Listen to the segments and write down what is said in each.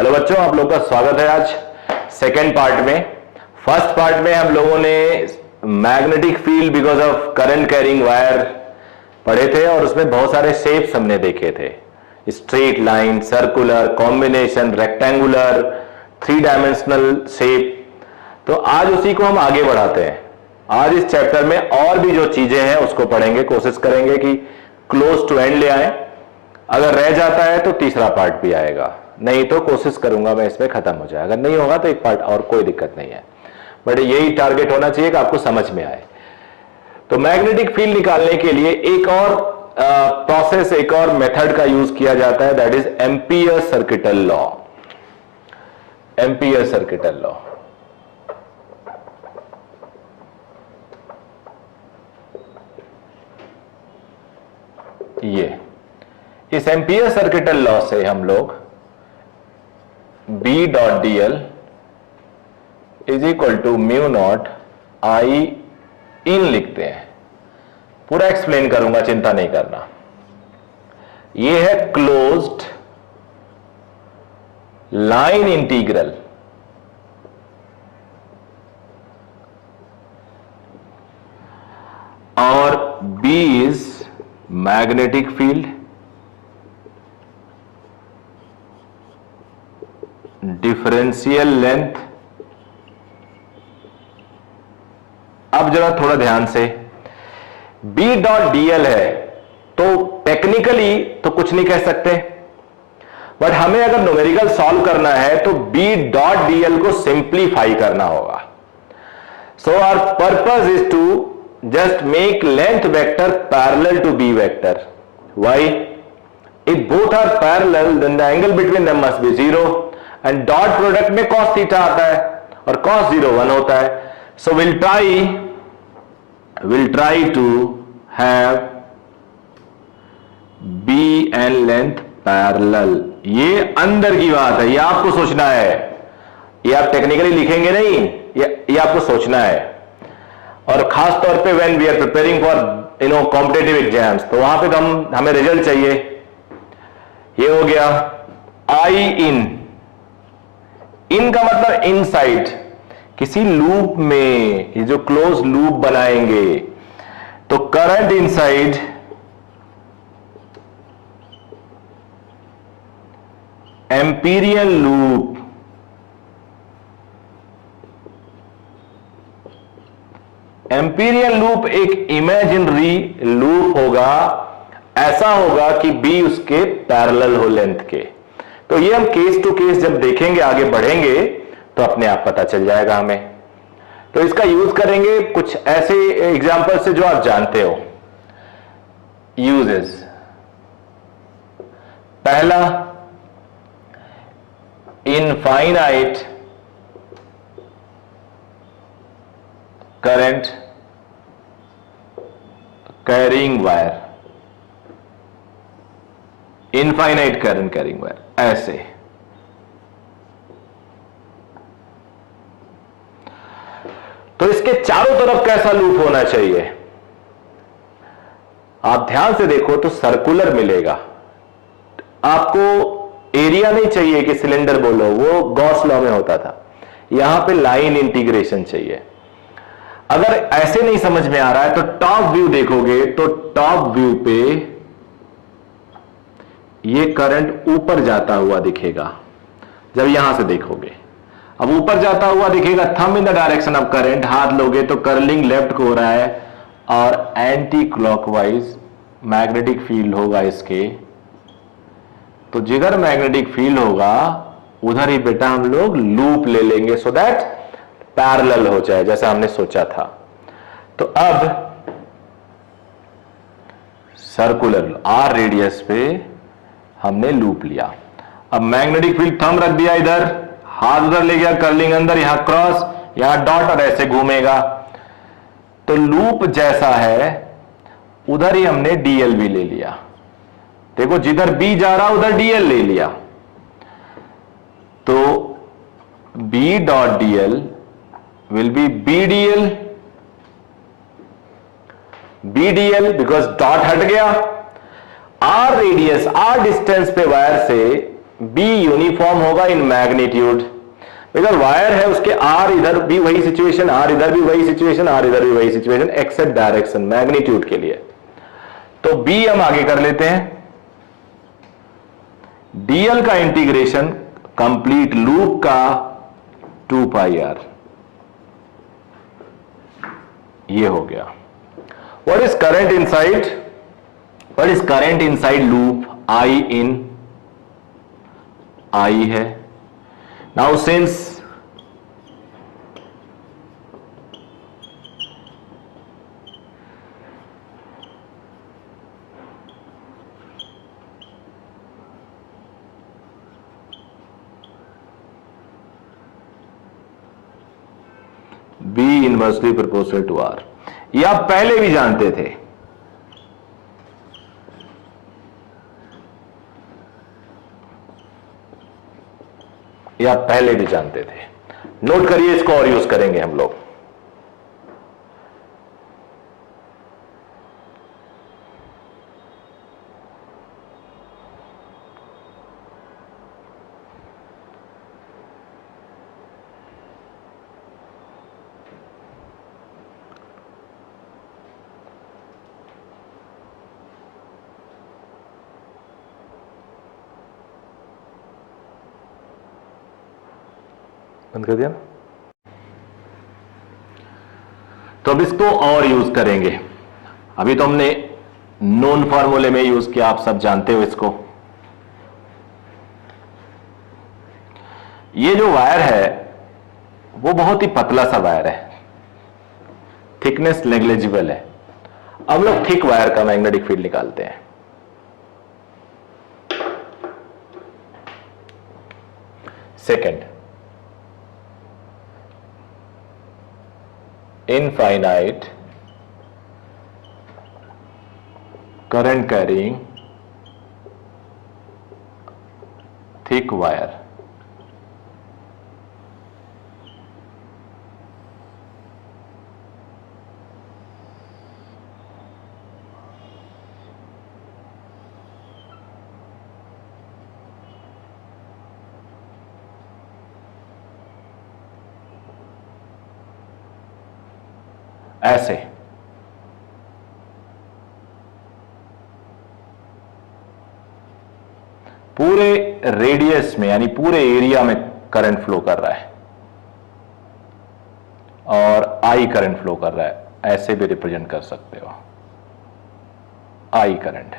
Hello बच्चों, आप लोग का स्वागत है आज सेकेंड पार्ट में। फर्स्ट पार्ट में हम लोगों ने magnetic field because of current carrying wire पढ़े थे और उसमें बहुत सारे शेप्स हमने देखे थे, straight line, circular, combination, rectangular, 3 dimensional shape. तो आज उसी को हम आगे बढ़ाते हैं। आज इस चैप्टर में और भी जो चीजें हैं उसको पढ़ेंगे, कोशिश करेंगे कि क्लोज टू एंड ले आए। अगर रह जाता है तो तीसरा पार्ट भी आएगा, नहीं तो कोशिश करूंगा मैं इसमें खत्म हो जाए। अगर नहीं होगा तो एक पार्ट और, कोई दिक्कत नहीं है, बट यही टारगेट होना चाहिए कि आपको समझ में आए। तो मैग्नेटिक फील्ड निकालने के लिए एक और प्रोसेस, एक और मेथड का यूज किया जाता है, that is Ampere circuital law. Ampere circuital law, ये इस एम्पियर सर्किटल लॉ से हम लोग B dot D L is equal to mu naught I in लिखते हैं। पूरा एक्सप्लेन करूंगा, चिंता नहीं करना। ये है क्लोज्ड लाइन इंटीग्रल, और B is magnetic field, differential length. अब जरा थोड़ा ध्यान से, B डॉट डीएल है तो टेक्निकली तो कुछ नहीं कह सकते, बट हमें अगर न्यूमेरिकल सॉल्व करना है तो B डॉट डीएल को सिंप्लीफाई करना होगा। So our purpose is to just make length vector parallel to B vector. Why? If both are parallel then the angle between them must be 0, and dot product में cos theta आता है और cos 0 1 होता है। So will try to have B and length parallel. ये अंदर की बात है, ये आपको सोचना है, ये आप टेक्निकली लिखेंगे नहीं, ये आपको सोचना है। और खास तौर पे when we are preparing for competitive exams, तो वहां पे तो हमें रिजल्ट चाहिए। ये हो गया आई इन। इन का मतलब इनसाइड, किसी लूप में, ये जो क्लोज लूप बनाएंगे तो current inside Amperian loop, Amperian loop एक इमेजिनरी लूप होगा, ऐसा होगा कि B उसके पैरेलल हो लेंथ के। तो ये हम केस टू केस जब देखेंगे, आगे बढ़ेंगे तो अपने आप पता चल जाएगा हमें। तो इसका यूज करेंगे कुछ ऐसे एग्जांपल से जो आप जानते हो। यूजेस, पहला infinite current carrying wire, infinite current carrying wire ऐसे। तो इसके चारों तरफ कैसा लूप होना चाहिए? आप ध्यान से देखो तो सर्कुलर मिलेगा आपको। एरिया नहीं चाहिए कि सिलेंडर बोलो, वो गॉस लॉ में होता था। यहां पे लाइन इंटीग्रेशन चाहिए। अगर ऐसे नहीं समझ में आ रहा है तो टॉप व्यू देखोगे तो टॉप व्यू पे ये करंट ऊपर जाता हुआ दिखेगा। जब यहां से देखोगे, अब ऊपर जाता हुआ दिखेगा, thumb in the direction of current, हाथ लोगे तो कर्लिंग लेफ्ट को हो रहा है और एंटी क्लॉकवाइज मैग्नेटिक फील्ड होगा इसके। तो जिधर मैग्नेटिक फील्ड होगा उधर ही बेटा हम लोग लूप ले लेंगे, सो दैट पैरेलल हो जाए जैसा हमने सोचा था। तो अब सर्कुलर आर रेडियस पे हमने लूप लिया। अब मैग्नेटिक फील्ड थंब रख दिया इधर, हाथ उधर ले गया, कर्लिंग अंदर, यहां क्रॉस, यहां डॉट, और ऐसे घूमेगा। तो लूप जैसा है उधर ही हमने डीएल भी ले लिया। देखो जिधर B जा रहा उधर डीएल ले लिया। तो B dot DL will be B DL because dot हट गया। आर रेडियस, आर डिस्टेंस पे वायर से बी यूनिफॉर्म होगा इन मैग्नीट्यूड, बिकॉज वायर है उसके आर इधर भी वही सिचुएशन, आर इधर भी वही सिचुएशन, आर इधर भी वही सिचुएशन, एक्सेप्ट डायरेक्शन मैग्नीट्यूड के लिए। तो बी हम आगे कर लेते हैं। डीएल का इंटीग्रेशन कंप्लीट लूप का 2 पाई आर, ये हो गया। What is current inside, what is current inside loop, I in, I है। Now since B inversely proportional to R, ये आप पहले भी जानते थे। ये आप पहले भी जानते थे, नोट करिए इसको और यूज करेंगे हम लोग। बंद कर दिया ना? तो अब इसको और यूज करेंगे। अभी तो हमने नोन फॉर्मूले में यूज किया, आप सब जानते हो इसको। ये जो वायर है वो बहुत ही पतला सा वायर है, थिकनेस नेग्लिजिबल है। अब लोग थिक वायर का मैग्नेटिक फील्ड निकालते हैं। Second, infinite current carrying thick wire, ऐसे पूरे रेडियस में यानी पूरे एरिया में करंट फ्लो कर रहा है और आई करंट फ्लो कर रहा है, ऐसे भी रिप्रेजेंट कर सकते हो, आई करंट।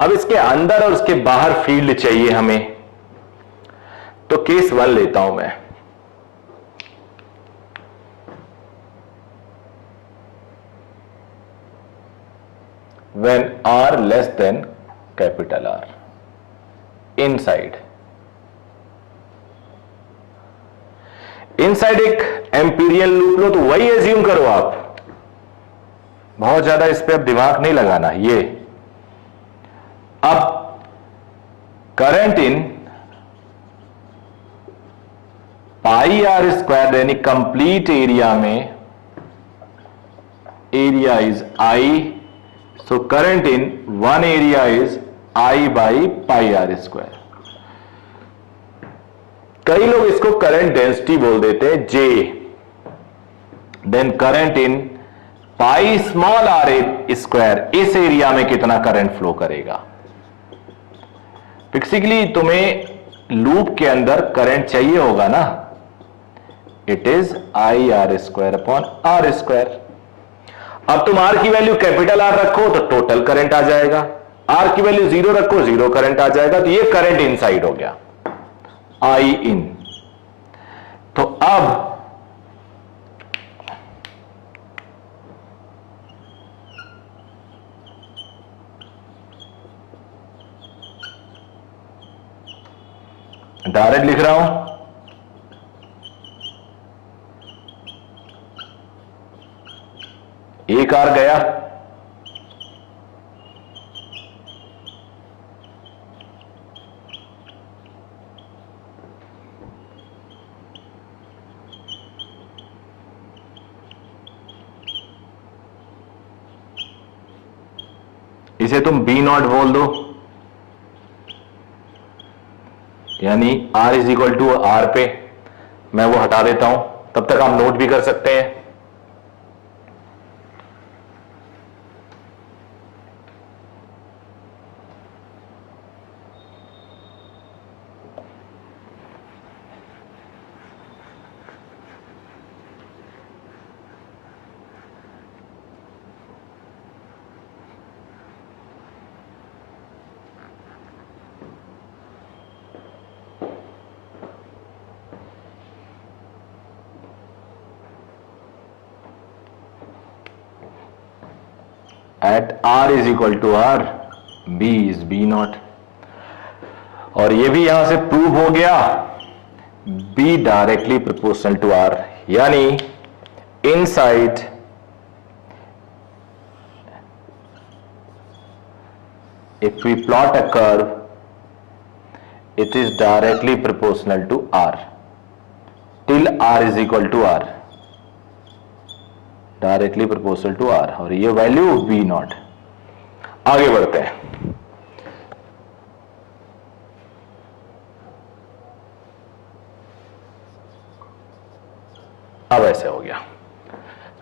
अब इसके अंदर और इसके बाहर फील्ड चाहिए हमें, तो केस 1 लेता हूं मैं। When R less than capital R, inside एक एम्पीरियल लूप लो, तो वही एज्यूम करो आप, बहुत ज्यादा इस पे अब दिमाग नहीं लगाना। ये अब current in pi R square यानी कंप्लीट एरिया में, area is I, so current in one area is I by pi r square। कई लोग इसको करंट डेंसिटी बोल देते हैं J। Then current in pi small r square, इस area में कितना करंट फ्लो करेगा। बेसिकली तुम्हें लूप के अंदर करंट चाहिए होगा ना, it is I R square upon R square. अब तुम R की वैल्यू कैपिटल R रखो तो टोटल करंट आ जाएगा, R की वैल्यू 0 रखो, 0 करंट आ जाएगा। तो ये करंट इनसाइड हो गया, आई इन। तो अब डायरेक्ट लिख रहा हूं, एक आर गया, इसे तुम बी नॉट बोल दो, यानी R is equal to R पे मैं वो हटा देता हूं, तब तक आप नोट भी कर सकते हैं। At R is equal to R, B is B naught, और ये भी यहां से प्रूव हो गया, B directly proportional to R, यानी inside if we plot a curve, it is directly proportional to R till R is equal to R, directly proportional to R, और ये वैल्यू V नॉट। आगे बढ़ते हैं। अब ऐसे हो गया,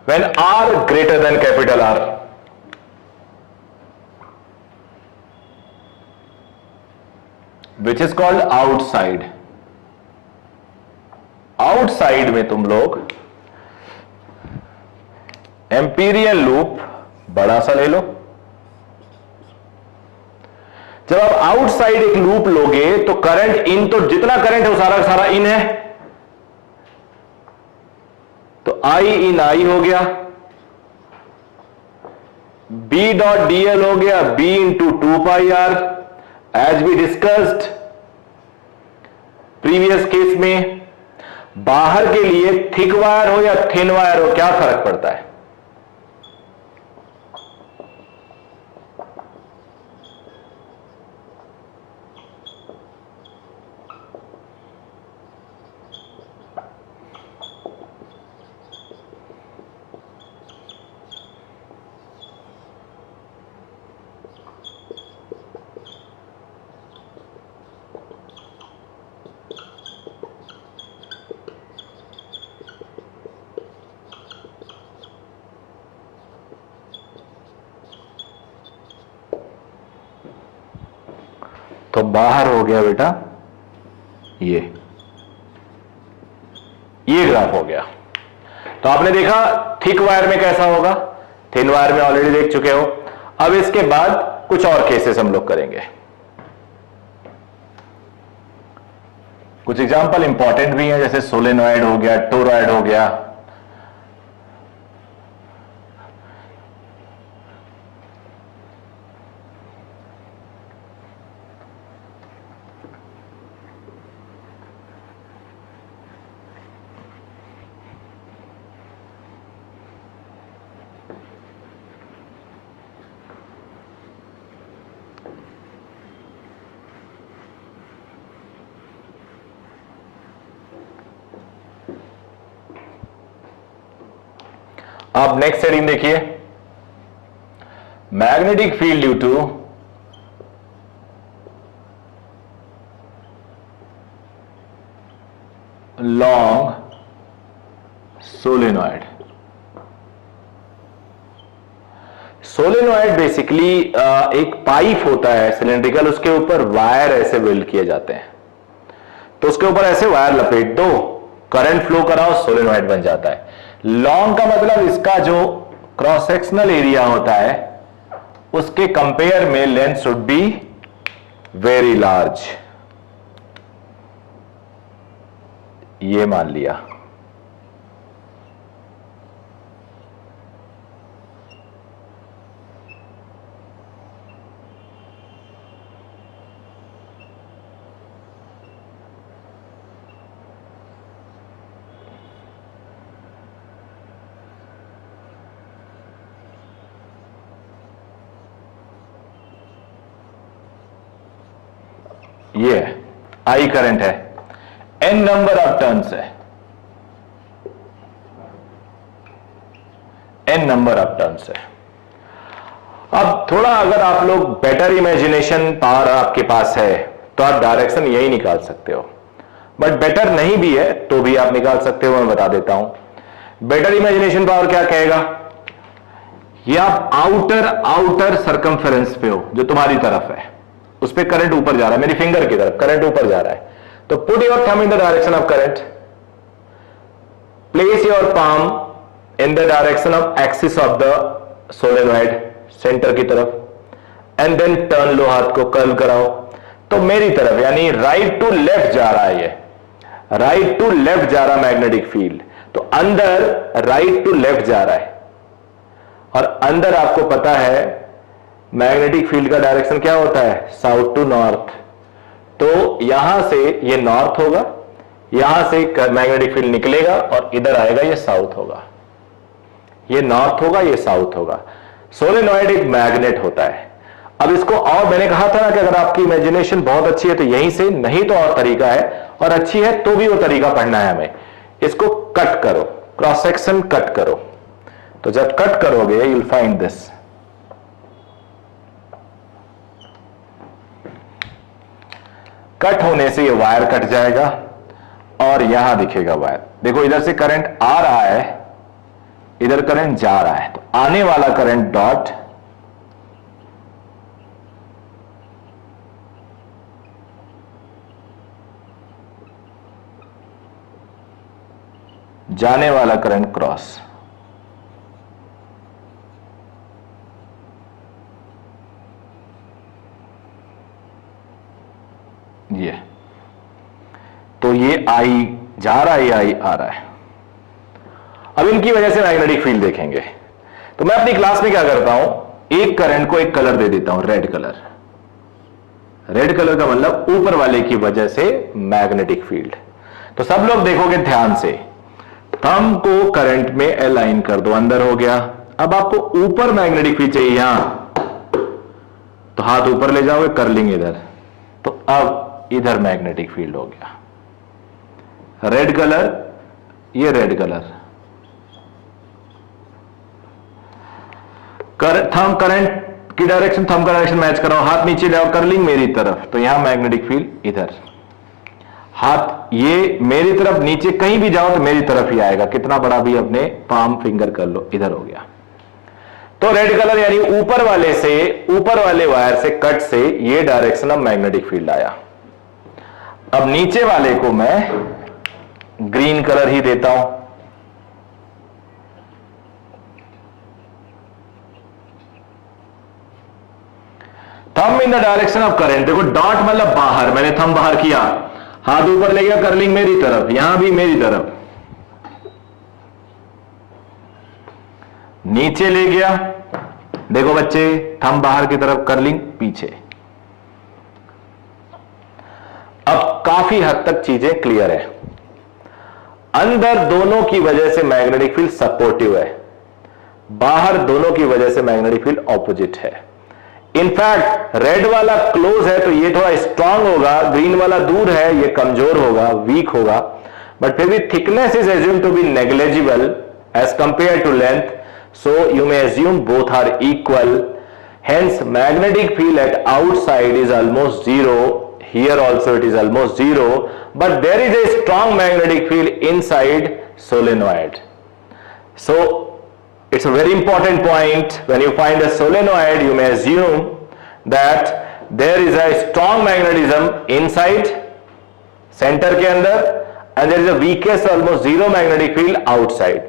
when R greater than capital R, which is called outside, outside में तुम लोग एम्पीरियल लूप बड़ा सा ले लो। जब आप आउटसाइड एक लूप लोगे तो करंट इन, तो जितना करंट है वो सारा सारा इन है, तो आई इन आई हो गया, बी डॉट डीएल हो गया B into 2πr, as we discussed previous case में। बाहर के लिए थिक वायर हो या थिन वायर हो, क्या फर्क पड़ता है? तो बाहर हो गया बेटा ये ग्राफ हो गया। तो आपने देखा थिक वायर में कैसा होगा, थिन वायर में ऑलरेडी देख चुके हो। अब इसके बाद कुछ और केसेस हम लोग करेंगे, कुछ एग्जांपल इंपॉर्टेंट भी हैं, जैसे सोलेनॉइड हो गया, टोरॉइड हो गया। अब नेक्स्ट हेडिंग देखिए, magnetic field due to long solenoid. Solenoid basically एक पाइप होता है सिलेंड्रिकल, उसके ऊपर वायर ऐसे वेल्ड किए जाते हैं, तो उसके ऊपर ऐसे वायर लपेट दो, करंट फ्लो कराओ, सोलेनॉइड बन जाता है। लॉन्ग का मतलब इसका जो क्रॉस सेक्शनल एरिया होता है उसके कंपेयर में length should be very large, ये मान लिया। ये आई करंट है, एन नंबर ऑफ टर्न्स है, एन नंबर ऑफ टर्न्स है। अब थोड़ा अगर आप लोग बेटर इमेजिनेशन पावर आपके पास है तो आप डायरेक्शन यही निकाल सकते हो, बट बेटर नहीं भी है तो भी आप निकाल सकते हो, मैं बता देता हूं। बेटर इमेजिनेशन पावर क्या कहेगा, ये आप आउटर सर्कमफेरेंस पे हो, जो तुम्हारी तरफ है, उस पे करंट ऊपर जा रहा है, मेरी फिंगर की तरफ करंट ऊपर जा रहा है, तो put your thumb in the direction of current, place your palm in the direction of axis of the solenoid, centre की तरफ, एंड देन टर्न लो, हाथ को कर्ल कराओ, तो मेरी तरफ यानी राइट टू लेफ्ट जा रहा है, ये राइट टू लेफ्ट जा रहा मैग्नेटिक फील्ड, तो अंदर राइट टू लेफ्ट जा रहा है, और अंदर आपको पता है मैग्नेटिक फील्ड का डायरेक्शन क्या होता है, साउथ टू नॉर्थ, तो यहां से ये नॉर्थ होगा, यहां से मैग्नेटिक फील्ड निकलेगा और इधर आएगा, ये साउथ होगा, ये नॉर्थ होगा, ये साउथ होगा। सोलेनॉइड एक मैग्नेट होता है। अब इसको, और मैंने कहा था ना कि अगर आपकी इमेजिनेशन बहुत अच्छी है तो यहीं से, नहीं तो और तरीका है, और अच्छी है तो भी वो तरीका पढ़ना है हमें। इसको कट करो, क्रॉस सेक्शन कट करो, तो जब कट करोगे you will find this, cut होने से ये वायर कट जाएगा और यहां दिखेगा वायर। देखो इधर से करंट आ रहा है, इधर करंट जा रहा है, तो आने वाला करंट डॉट, जाने वाला करंट क्रॉस। ये तो ये आई जा रहा है, आई आ रहा है। अब इनकी वजह से मैग्नेटिक फील्ड देखेंगे, तो मैं अपनी क्लास में क्या करता हूं, एक करंट को एक कलर दे देता हूं, रेड कलर। रेड कलर का मतलब ऊपर वाले की वजह से मैग्नेटिक फील्ड। तो सब लोग देखोगे ध्यान से, थंब को करंट में अलाइन कर दो, अंदर हो गया। अब आपको ऊपर मैग्नेटिक फील्ड चाहिए यहां, तो हाथ ऊपर ले जाओगे, कर्लिंग इधर, तो अब इधर मैग्नेटिक फील्ड हो गया। रेड कलर, ये रेड कलर, थंब करंट की डायरेक्शन, थंब का डायरेक्शन मैच कराओ, हाथ नीचे ले आओ, कर्लिंग मेरी तरफ, तो यहां मैग्नेटिक फील्ड इधर। हाथ ये मेरी तरफ, नीचे कहीं भी जाओ तो मेरी तरफ ही आएगा, कितना बड़ा भी अपने पाम फिंगर कर लो, इधर हो गया। तो रेड कलर यानी ऊपर वाले से, ऊपर वाले वायर से कट से ये डायरेक्शन ऑफ मैग्नेटिक फील्ड आया। अब नीचे वाले को मैं ग्रीन कलर ही देता हूं, thumb in the direction of current. देखो डॉट मतलब बाहर, मैंने थंब बाहर किया, हाथ ऊपर ले गया, कर्लिंग मेरी तरफ, यहां भी मेरी तरफ, नीचे ले गया, देखो बच्चे थंब बाहर की तरफ, कर्लिंग पीछे। अब काफी हद तक चीजें क्लियर है। अंदर दोनों की वजह से मैग्नेटिक फील्ड सपोर्टिव है, बाहर दोनों की वजह से मैग्नेटिक फील्ड ऑपोजिट है। इनफैक्ट रेड वाला क्लोज है तो ये थोड़ा स्ट्रांग होगा, ग्रीन वाला दूर है, ये कमजोर होगा, वीक होगा, बट फिर भी thickness is assume to be negligible as compare to length, so you may assume both are equal, hence magnetic field at outside is almost zero, here also it is almost zero, but there is a strong magnetic field inside solenoid. So it's a very important point. When you find a solenoid, you may assume that there is a strong magnetism inside, center के अंदर, and there is a weakest almost zero magnetic field outside.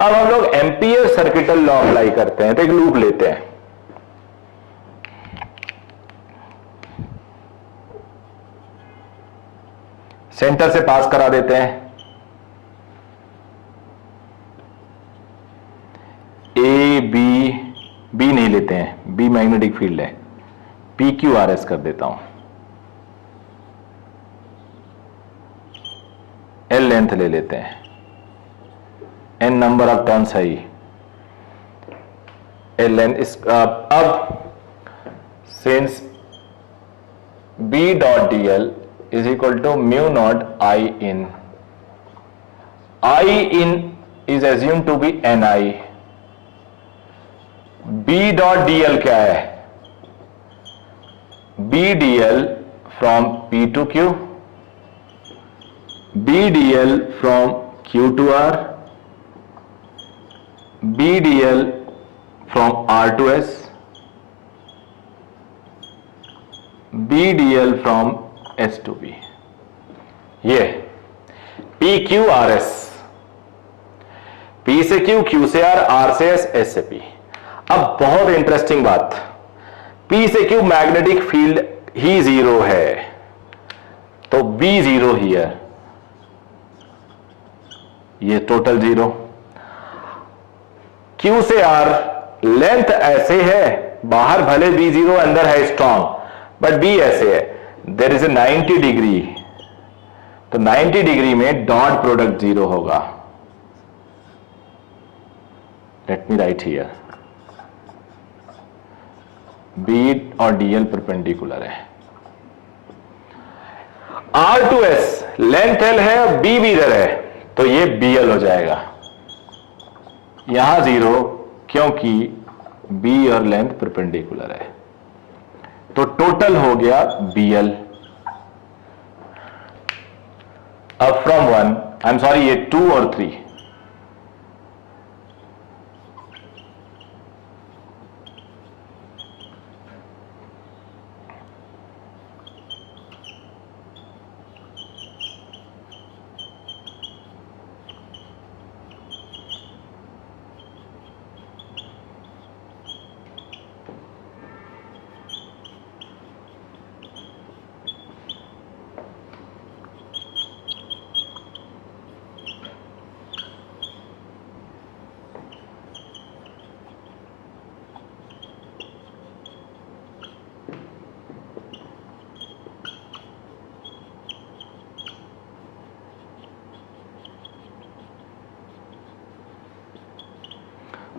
अब हम लोग ampere circuital law apply करते हैं, तो एक loop लेते हैं, सेंटर से पास करा देते हैं, ए बी, बी नहीं लेते हैं, बी मैग्नेटिक फील्ड है, पी क्यू आर एस कर देता हूं, एल लेंथ ले लेते हैं, एन नंबर ऑफ टर्न्स है, एल लेंथ इस, अब since B dot D L is equal to mu naught I in. I in is assumed to be Ni. B dot dl क्या है? B dl from P to Q, BDL from Q to R, BDL from R to S, BDL from S to B. ये PQRS, P से Q, Q से R, R से S, S से P. अब बहुत interesting बात, P से Q magnetic field ही zero है, तो B जीरो हियर, ये टोटल जीरो. Q से R लेंथ ऐसे है, बाहर भले B जीरो अंदर है स्ट्रॉन्ग, बट B ऐसे है, देयर इज ए 90 डिग्री, तो 90 डिग्री में डॉट प्रोडक्ट जीरो होगा. Let me right here, B और DL परपेंडिकुलर है. R to S length L है और B भी इधर है, तो ये BL हो जाएगा. यहां जीरो क्योंकि B और लेंथ परपेंडिकुलर है, तो टोटल हो गया BL. अब फ्रॉम 1, आई एम सॉरी, ये 2 और 3,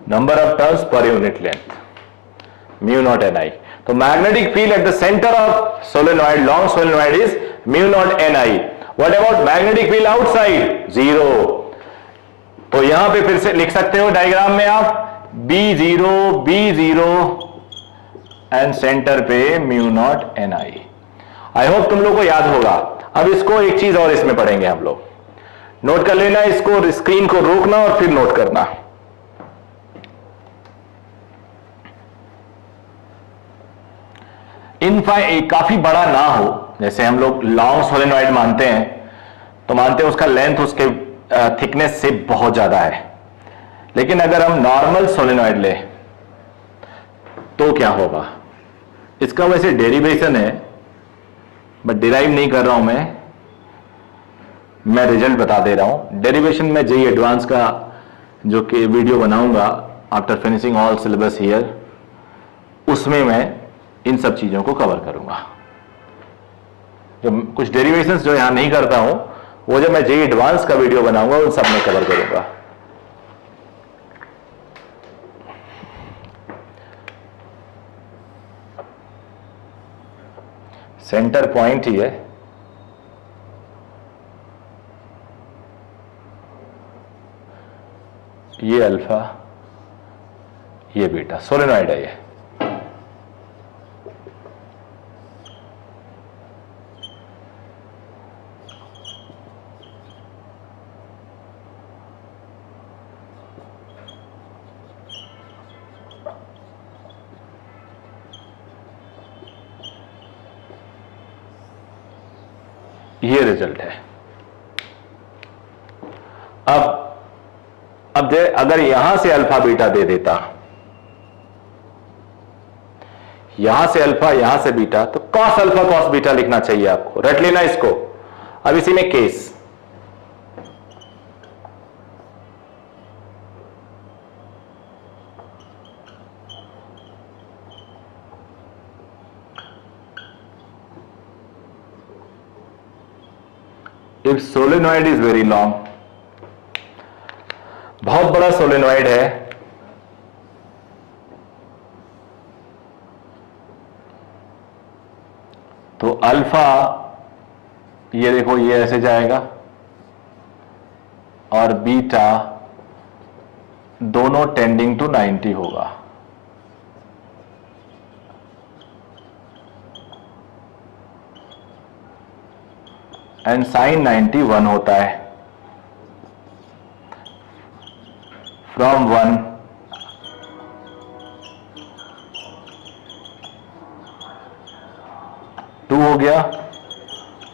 number of turns per unit length, mu naught N I. तो magnetic field at the centre of solenoid, long solenoid is mu naught N I. What about magnetic field outside? Zero. तो यहां पे फिर से लिख सकते हो डायग्राम में आप, B जीरो एंड सेंटर पे mu naught N I. I hope तुम लोग को याद होगा. अब इसको एक चीज और इसमें पढ़ेंगे हम लोग, नोट कर लेना, इसको स्क्रीन को रोकना और फिर नोट करना. काफी बड़ा ना हो, जैसे हम लोग लॉन्ग सोलेनॉइड मानते हैं, तो मानते हैं उसका लेंथ उसके थिकनेस से बहुत ज्यादा है. लेकिन अगर हम नॉर्मल सोलेनॉइड ले तो क्या होगा? इसका वैसे डेरिवेशन है, बट डिराइव नहीं कर रहा हूं मैं रिजल्ट बता दे रहा हूं. डेरिवेशन में जेईई एडवांस का जो कि वीडियो बनाऊंगा after finishing all syllabus here, उसमें मैं इन सब चीजों को कवर करूंगा. जो कुछ डेरिवेशंस जो यहां नहीं करता हूं, वो जब मैं जेईई एडवांस का वीडियो बनाऊंगा उन सब में कवर करूंगा. सेंटर पॉइंट ही है, ये अल्फा, ये बीटा, सोलेनॉइड है ये. ये रिजल्ट है. अब अगर यहां से अल्फा बीटा दे देता, यहां से अल्फा यहां से बीटा, तो कॉस अल्फा कॉस बीटा लिखना चाहिए आपको, रट लेना इसको. अब इसी में case, if solenoid is very long, बहुत बड़ा सोलेनॉइड है, तो अल्फा, ये देखो ये ऐसे जाएगा, और बीटा दोनों टेंडिंग टू 90 होगा. एंड साइन 90 1 होता है, फ्रॉम 1 2 हो गया,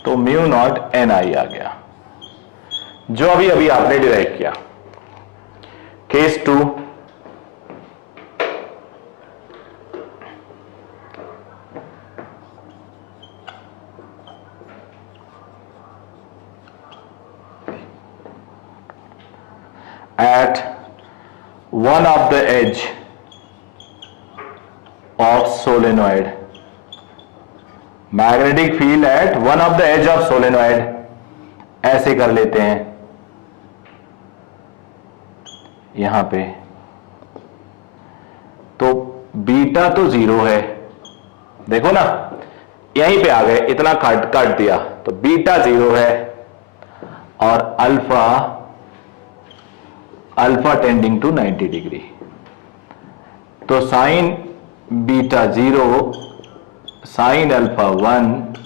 तो म्यू नॉट एन आई आ गया, जो अभी अभी आपने डिराइव किया। Case 2, at one of the edge of solenoid, magnetic field at one of the edge of solenoid, ऐसे कर लेते हैं यहां पे, तो बीटा तो 0 है, देखो ना यहीं पे आ गए, इतना काट दिया, तो बीटा 0 है और अल्फा टेंडिंग टू 90 डिग्री, तो साइन बीटा 0 साइन अल्फा 1,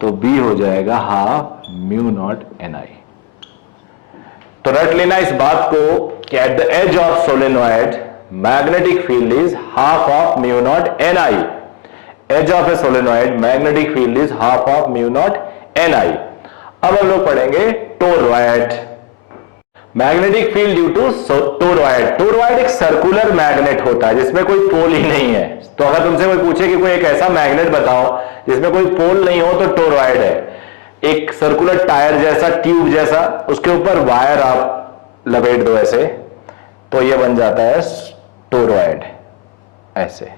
तो बी हो जाएगा half mu naught N I. तो रट लेना इस बात को कि at the edge of solenoid magnetic field is half of mu naught N I, edge of a solenoid magnetic field is half of mu naught N I. अब हम लोग पढ़ेंगे toroid, magnetic field due to toroid. Toroid एक circular magnet होता है जिसमें कोई पोल ही नहीं है, तो अगर तुमसे कोई पूछे कि कोई एक ऐसा मैग्नेट बताओ जिसमें कोई पोल नहीं हो, तो टोरॉयड है। एक सर्कुलर टायर जैसा, ट्यूब जैसा, उसके ऊपर वायर आप लपेट दो ऐसे, तो ये बन जाता है टोरॉयड, ऐसे।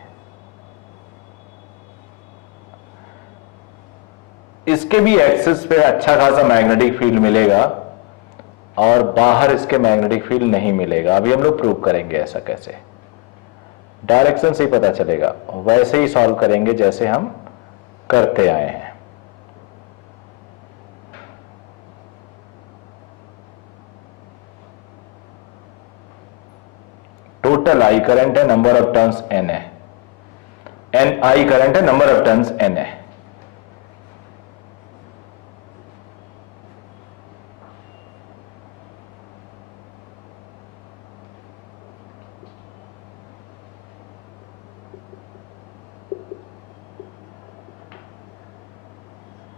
इसके भी एक्सिस पे अच्छा खासा मैग्नेटिक फील्ड मिलेगा और बाहर इसके मैग्नेटिक फील्ड नहीं मिलेगा। अभी हम लोग प्रूव करेंगे ऐसा कैसे, डायरेक्शन से ही पता चलेगा, वैसे ही सॉल्व करेंगे जैसे हम करते आए हैं। टोटल आई करंट है, नंबर ऑफ टर्न्स एन है, एन आई करंट है, नंबर ऑफ टर्न्स एन है।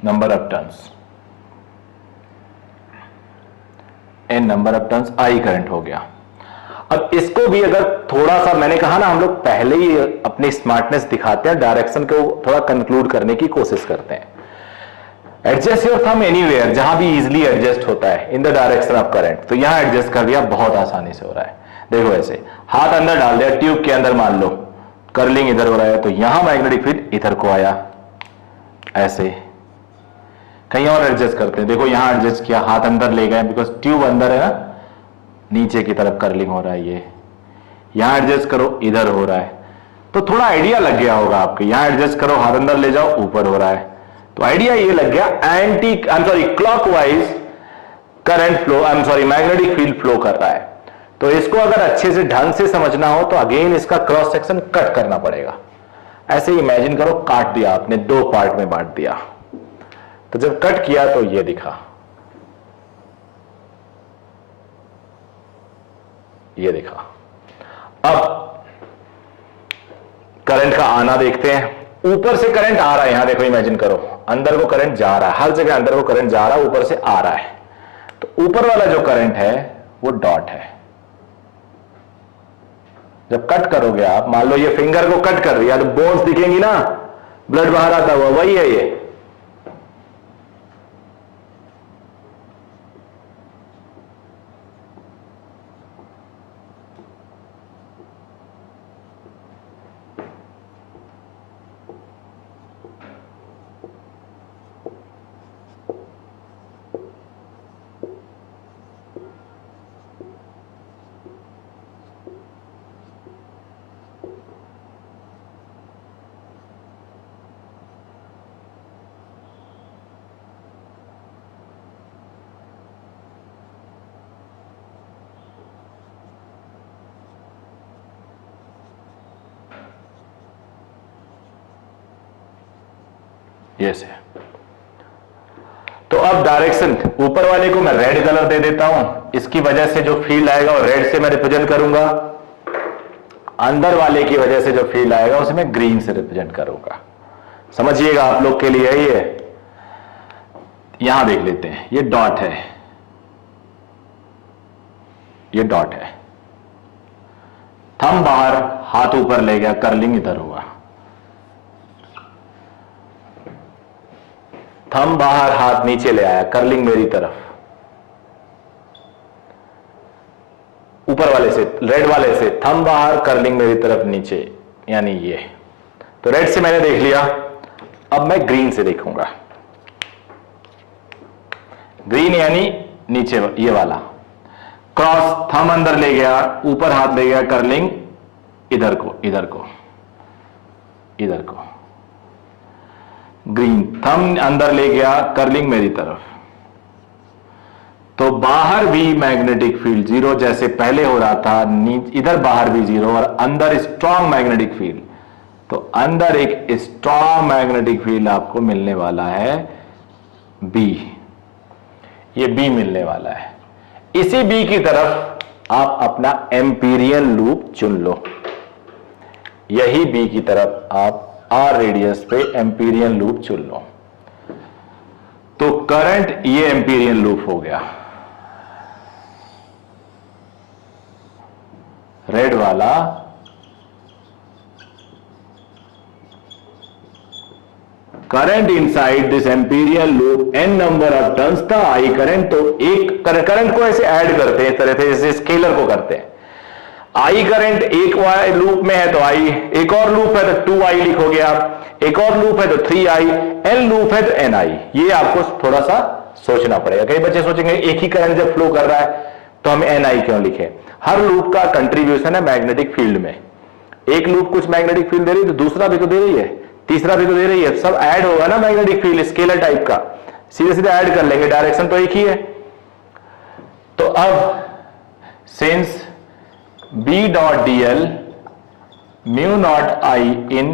Number of turns N, number of turns I current हो गया। अब इसको भी अगर थोड़ा सा, मैंने कहा ना हम लोग पहले ही अपनी स्मार्टनेस दिखाते हैं, डायरेक्शन को थोड़ा कंक्लूड करने की कोशिश करते हैं। एडजस्ट योर थंब एनीवेयर, जहां भी इजीली एडजस्ट होता है इन द डायरेक्शन ऑफ करंट, तो यहां एडजस्ट कर दिया, बहुत आसानी से हो रहा है। देखो ऐसे हाथ अंदर डाल दिया, ट्यूब के अंदर मान लो कर्लिंग इधर हो रहा है, तो यहां मैग्नेटिक फील्ड इधर को आया, ऐसे। कहीं और एडजस्ट करते हैं, देखो यहां एडजस्ट किया, हाथ अंदर ले गए, बिकॉज ट्यूब अंदर है ना, नीचे की तरफ कर्लिंग हो रहा है, ये यहां एडजस्ट करो, इधर हो रहा है, तो थोड़ा आइडिया लग गया होगा आपके। यहां एडजस्ट करो, हाथ अंदर ले जाओ, ऊपर हो रहा है, तो आइडिया ये लग गया, clockwise current flow, magnetic field flow कर रहा है। तो इसको अगर अच्छे से ढंग से समझना हो तो अगेन इसका क्रॉस सेक्शन कट करना पड़ेगा। ऐसे इमेजिन करो, काट दिया आपने, 2 पार्ट में बांट दिया, तो जब कट किया तो ये दिखा, ये दिखा। अब करंट का आना देखते हैं। ऊपर से करंट आ रहा है, यहां देखो, इमेजिन करो, अंदर को करंट जा रहा है, हर जगह अंदर को करंट जा रहा है, ऊपर से आ रहा है, तो ऊपर वाला जो करंट है वो डॉट है। जब कट करोगे आप, मान लो ये फिंगर को कट कर रही है, तो बोन्स दिखेंगी ना, ब्लड बाहर आता हुआ, वही है ये। यस है। तो अब ऑफ डायरेक्शन, ऊपर वाले को मैं रेड कलर दे देता हूं, इसकी वजह से जो फील्ड आएगा वो रेड से मैं रिप्रेजेंट करूंगा, अंदर वाले की वजह से जो फील्ड आएगा उसे मैं ग्रीन से रिप्रेजेंट करूंगा। समझिएगा, आप लोग के लिए यही है। यहां देख लेते हैं, ये डॉट है, ये डॉट है, थंब बाहर, हाथ ऊपर ले गया, कर्लिंग इधर हुआ, थंब बाहर, हाथ नीचे ले आया, कर्लिंग मेरी तरफ, ऊपर वाले से, रेड वाले से, थंब बाहर, कर्लिंग मेरी तरफ नीचे, यानी ये। तो रेड से मैंने देख लिया, अब मैं ग्रीन से देखूंगा। ग्रीन यानी नीचे ये वाला, क्रॉस, थंब अंदर ले गया, ऊपर हाथ ले गया, कर्लिंग इधर को, इधर को, इधर को, ग्रीन, थंब अंदर ले गया, कर्लिंग मेरी तरफ। तो बाहर भी मैग्नेटिक फील्ड जीरो, जैसे पहले हो रहा था, इधर बाहर भी जीरो और अंदर स्ट्रॉन्ग मैग्नेटिक फील्ड। तो अंदर एक स्ट्रॉन्ग मैग्नेटिक फील्ड आपको मिलने वाला है बी, ये बी मिलने वाला है। इसी बी की तरफ आप अपना एम्पीरियल लूप चुन लो, यही बी की तरफ आप आर रेडियस पे एम्पीरियल लूप चुन लो। तो करंट ये एम्पीरियल लूप हो गया, रेड वाला current inside this Amperian loop N number of turns था आई करंट। तो एक करंट को ऐसे ऐड करते हैं इस तरह से, जैसे स्केलर को करते हैं। आई करंट एक लूप में है तो आई, एक और लूप है तो 2i लिखोगे आप, एक और लूप है तो 3i, एन लूप है तो ni। ये आपको थोड़ा सा सोचना पड़ेगा। कई बच्चे सोचेंगे एक ही करंट जब फ्लो कर रहा है तो हम ni क्यों लिखें। हर लूप का कंट्रीब्यूशन है मैग्नेटिक फील्ड में। एक लूप कुछ मैग्नेटिक फील्ड दे रही है तो दूसरा भी तो दे रही है, तीसरा भी तो दे रही है, सब ऐड होगा ना मैग्नेटिक फील्ड, स्केलर टाइप का, सीधे सीधे ऐड कर लेंगे, डायरेक्शन तो एक ही है। तो अब since B dot dl mu naught I in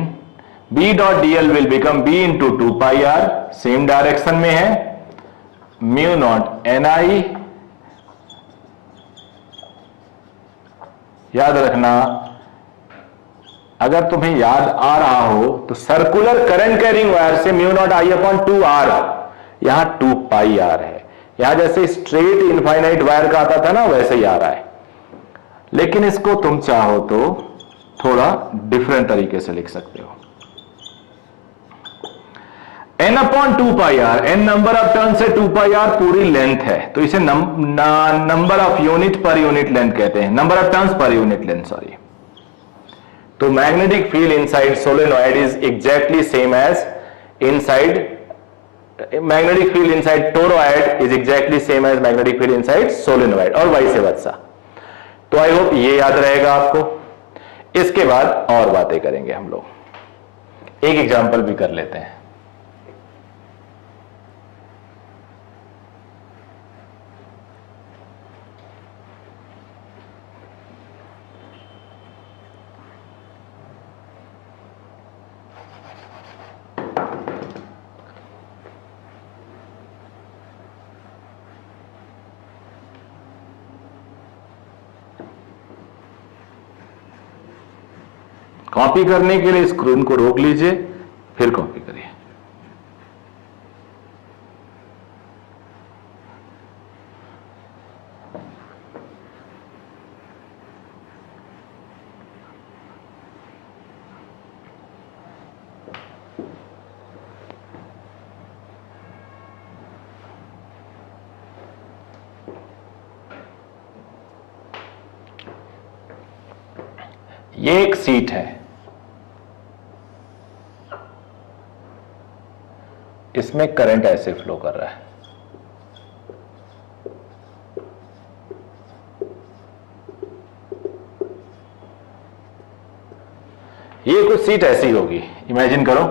B dot dl will become B into 2 pi r, same direction में है, mu naught ni। याद रखना, अगर तुम्हें याद आ रहा हो तो सर्कुलर करंट कैरिंग वायर से mu naught I upon 2 r, यहां 2 pi r है। यहां जैसे स्ट्रेट इनफाइनाइट वायर का आता था ना, वैसे ही आ रहा है। लेकिन इसको तुम चाहो तो थोड़ा डिफरेंट तरीके से लिख सकते हो। n upon 2 pi r, n number of turn से 2 पाई आर पूरी लेंथ है, तो इसे number of unit per unit length कहते हैं, number of turns per unit length, sorry. तो magnetic field inside solenoid is exactly same as inside, magnetic field inside toroid is exactly same as magnetic field inside solenoid, और vice versa. तो I hope ये याद रहेगा आपको। इसके बाद और बातें करेंगे हम लोग, एक एग्जांपल भी कर लेते हैं। कॉपी करने के लिए स्क्रीन को रोक लीजिए, फिर कॉपी करिए। ये एक सीट है, इसमें करंट ऐसे फ्लो कर रहा है। ये कुछ सीट ऐसी होगी, इमेजिन करो।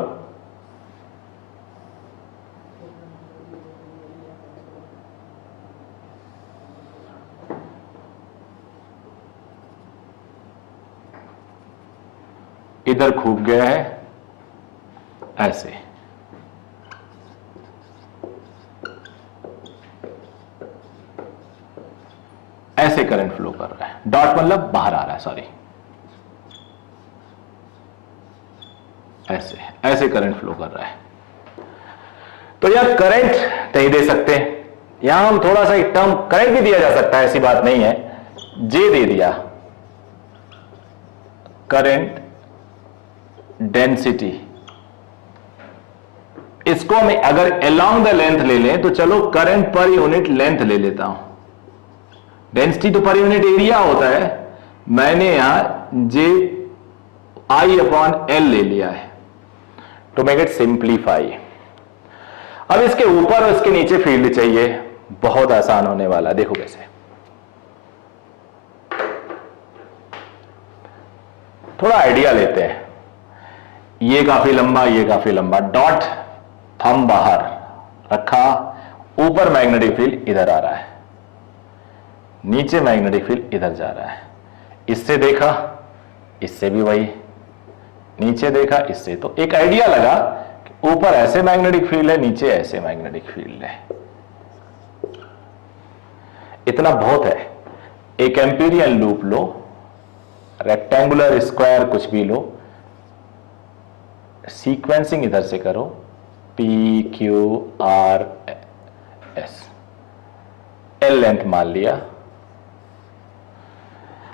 इधर खूब गया है ऐसे, ऐसे करंट फ्लो कर रहा है, डॉट मतलब बाहर आ रहा है, सॉरी, ऐसे ऐसे करंट फ्लो कर रहा है। तो यह करंट नहीं दे सकते, यहां हम थोड़ा सा एक टर्म करंट भी दिया जा सकता है, ऐसी बात नहीं है, जे दे दिया, करंट डेंसिटी। इसको हम अगर अलोंग द लेंथ ले लें तो चलो करंट पर यूनिट लेंथ ले लेता हूं, डेंसिटी तो पर यूनिट एरिया होता है, मैंने यहां जे आई अपॉन एल ले लिया है टू मेक इट सिंप्लीफाई। अब इसके ऊपर और इसके नीचे फील्ड चाहिए, बहुत आसान होने वाला, देखो कैसे। थोड़ा आइडिया लेते हैं, ये काफी लंबा, ये काफी लंबा, डॉट थंब बाहर रखा, ऊपर मैग्नेटिक फील्ड इधर आ रहा है, नीचे मैग्नेटिक फील्ड इधर जा रहा है, इससे देखा इससे भी वही, नीचे देखा इससे, तो एक आइडिया लगा कि ऊपर ऐसे मैग्नेटिक फील्ड है, नीचे ऐसे मैग्नेटिक फील्ड है। इतना बहुत है, एक एम्पीरियन लूप लो, रेक्टेंगुलर स्क्वायर कुछ भी लो, सीक्वेंसिंग इधर से करो, P Q R S, L length मान लिया।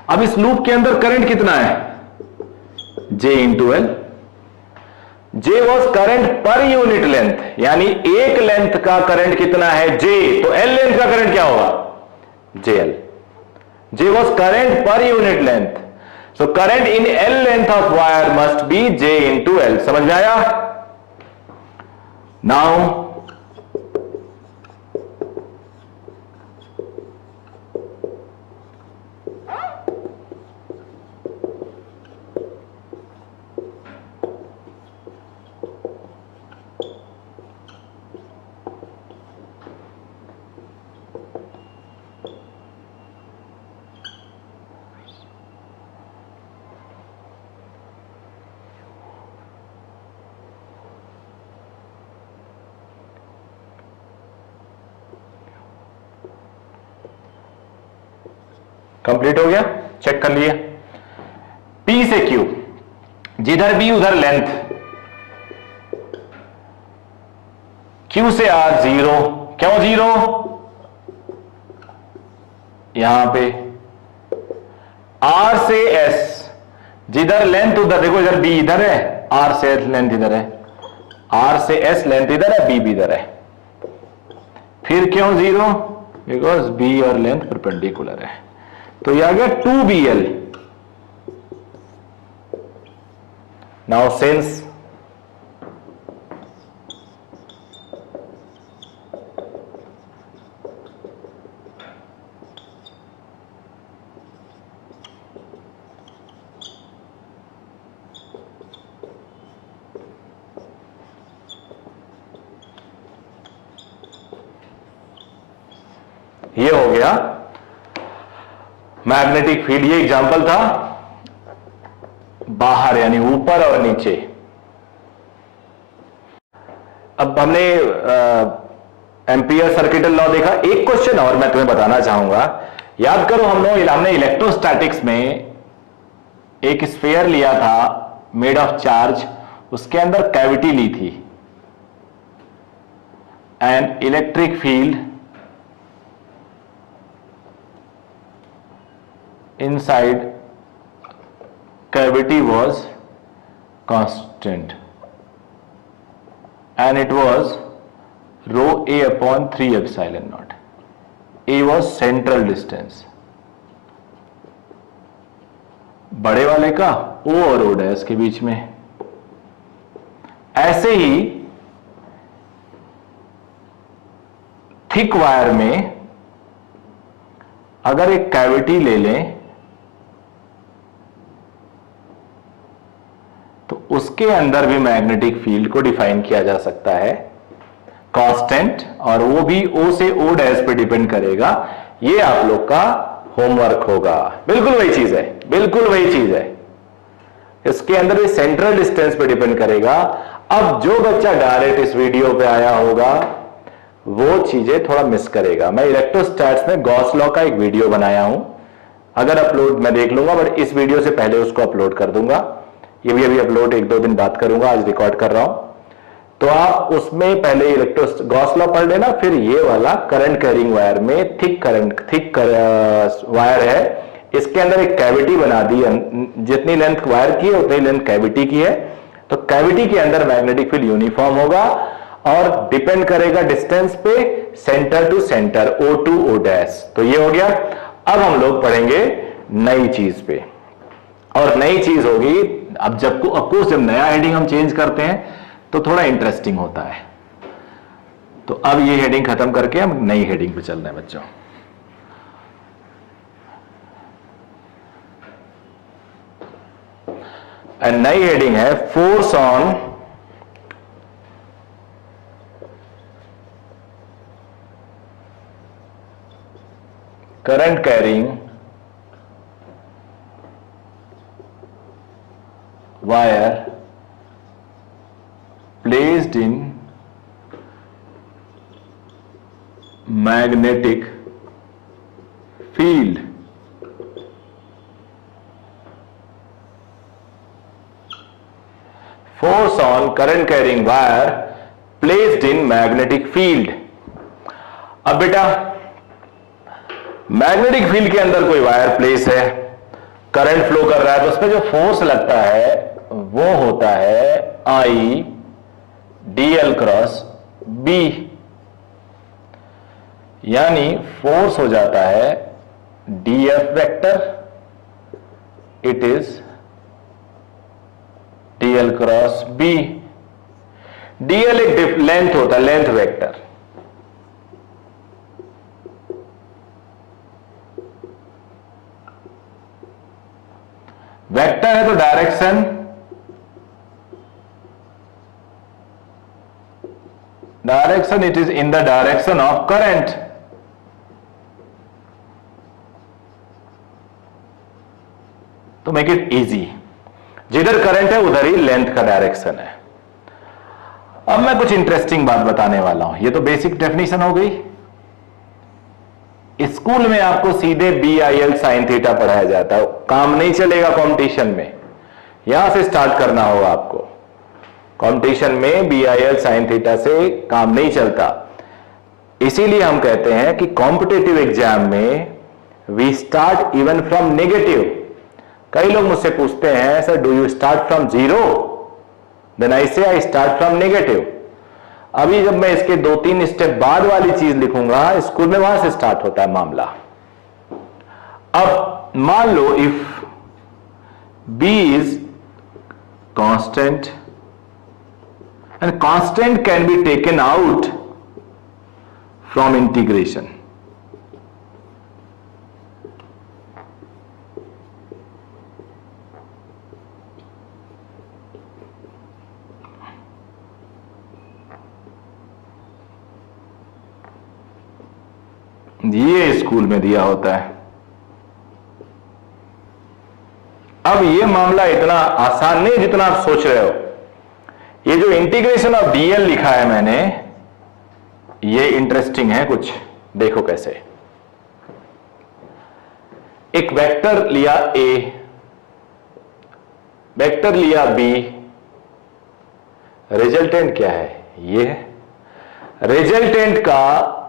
अब इस लूप के अंदर करंट कितना है, J into L. J was current पर यूनिट लेंथ, यानी एक लेंथ का करंट कितना है J, तो L लेंथ का करंट क्या होगा, JL। J वॉज करंट पर unit length, so current in L length of wire must be J into L. समझ में आया? नाउ कंप्लीट हो गया, चेक कर लिए। P से Q, जिधर B उधर लेंथ, Q से R 0, क्यों 0, यहां पे R से S, जिधर लेंथ उधर, देखो इधर B इधर है, R से S लेंथ इधर है, R से S लेंथ इधर है, B भी इधर है, फिर क्यों 0, बिकॉज B और लेंथ परपेंडिकुलर है, तो यह आ गया 2BL। नाउ सिंस ये हो गया मैग्नेटिक फील्ड, ये एग्जांपल था बाहर यानी ऊपर और नीचे। अब हमने एम्पियर सर्किटल लॉ देखा। एक क्वेश्चन और मैं तुम्हें बताना चाहूंगा, याद करो हमने इलेक्ट्रोस्टैटिक्स में एक स्फीयर लिया था मेड ऑफ चार्ज, उसके अंदर कैविटी ली थी, and electric field inside cavity was constant and it was rho a upon 3 epsilon naught. A was central distance, बड़े वाले का O और O डैश के बीच में। ऐसे ही थिक वायर में अगर एक कैविटी ले लें तो उसके अंदर भी मैग्नेटिक फील्ड को डिफाइन किया जा सकता है कांस्टेंट, और वो भी O से O डैश पे डिपेंड करेगा। ये आप लोग का होमवर्क होगा, बिल्कुल वही चीज है, बिल्कुल वही चीज है। इसके अंदर भी सेंट्रल डिस्टेंस पे डिपेंड करेगा। अब जो बच्चा डायरेक्ट इस वीडियो पे आया होगा वो चीजें थोड़ा मिस करेगा। मैं इलेक्ट्रोस्टैट्स में गॉस लॉ का एक वीडियो बनाया हूं, अगर अपलोड मैं देख लूंगा, बट इस वीडियो से पहले उसको अपलोड कर दूंगा। ये भी अभी अपलोड 1-2 दिन बाद करूंगा, आज रिकॉर्ड कर रहा हूं। तो आप उसमें पहले गॉस लॉ पढ़ लेना, फिर ये वाला करंट कैरिंग वायर में थिक वायर है, इसके अंदर एक कैविटी बना दी, जितनी लेंथ वायर की है उतनी लेंथ कैविटी की है। तो कैविटी के अंदर मैग्नेटिक फील्ड यूनिफॉर्म होगा और डिपेंड करेगा डिस्टेंस पे, centre to centre, O to O dash. तो ये हो गया। अब हम लोग पढ़ेंगे नई चीज पे, और नई चीज होगी अब ऑफकोर्स जब नया हेडिंग हम चेंज करते हैं तो थोड़ा इंटरेस्टिंग होता है। तो अब ये हेडिंग खत्म करके हम नई हेडिंग पे चल रहे हैं बच्चों। नई हेडिंग है force on current carrying wire placed in magnetic field. Force on current carrying wire placed in magnetic field. अब बेटा मैग्नेटिक फील्ड के अंदर कोई वायर प्लेस है, करंट फ्लो कर रहा है, तो उसमें जो फोर्स लगता है वो होता है I dl क्रॉस b, यानी फोर्स हो जाता है df vector, it is dl cross b। dl एक लेंथ होता है, लेंथ वेक्टर। वेक्टर है तो direction it is in the direction of current. तो मेक इट इजी, जिधर करंट है उधर ही लेंथ का डायरेक्शन है। अब मैं कुछ इंटरेस्टिंग बात बताने वाला हूं। ये तो बेसिक डेफिनेशन हो गई। स्कूल में आपको सीधे BIL sin थीटा पढ़ाया जाता है, काम नहीं चलेगा कंपटीशन में, यहां से स्टार्ट करना होगा आपको। कंपटीशन में BIL sin थीटा से काम नहीं चलता। इसीलिए हम कहते हैं कि कॉम्पिटिटिव एग्जाम में we start even from negative. कई लोग मुझसे पूछते हैं sir do you start from zero, then I say I start from negative. अभी जब मैं इसके 2-3 स्टेप बाद वाली चीज लिखूंगा, स्कूल में वहां से स्टार्ट होता है मामला। अब मान लो if B is constant and constant can be taken out from integration. ये स्कूल में दिया होता है। अब ये मामला इतना आसान नहीं जितना आप सोच रहे हो। ये जो इंटीग्रेशन ऑफ dl लिखा है मैंने, ये इंटरेस्टिंग है कुछ, देखो कैसे। एक वेक्टर लिया A, वेक्टर लिया B, रिजल्टेंट क्या है, ये है। रिजल्टेंट का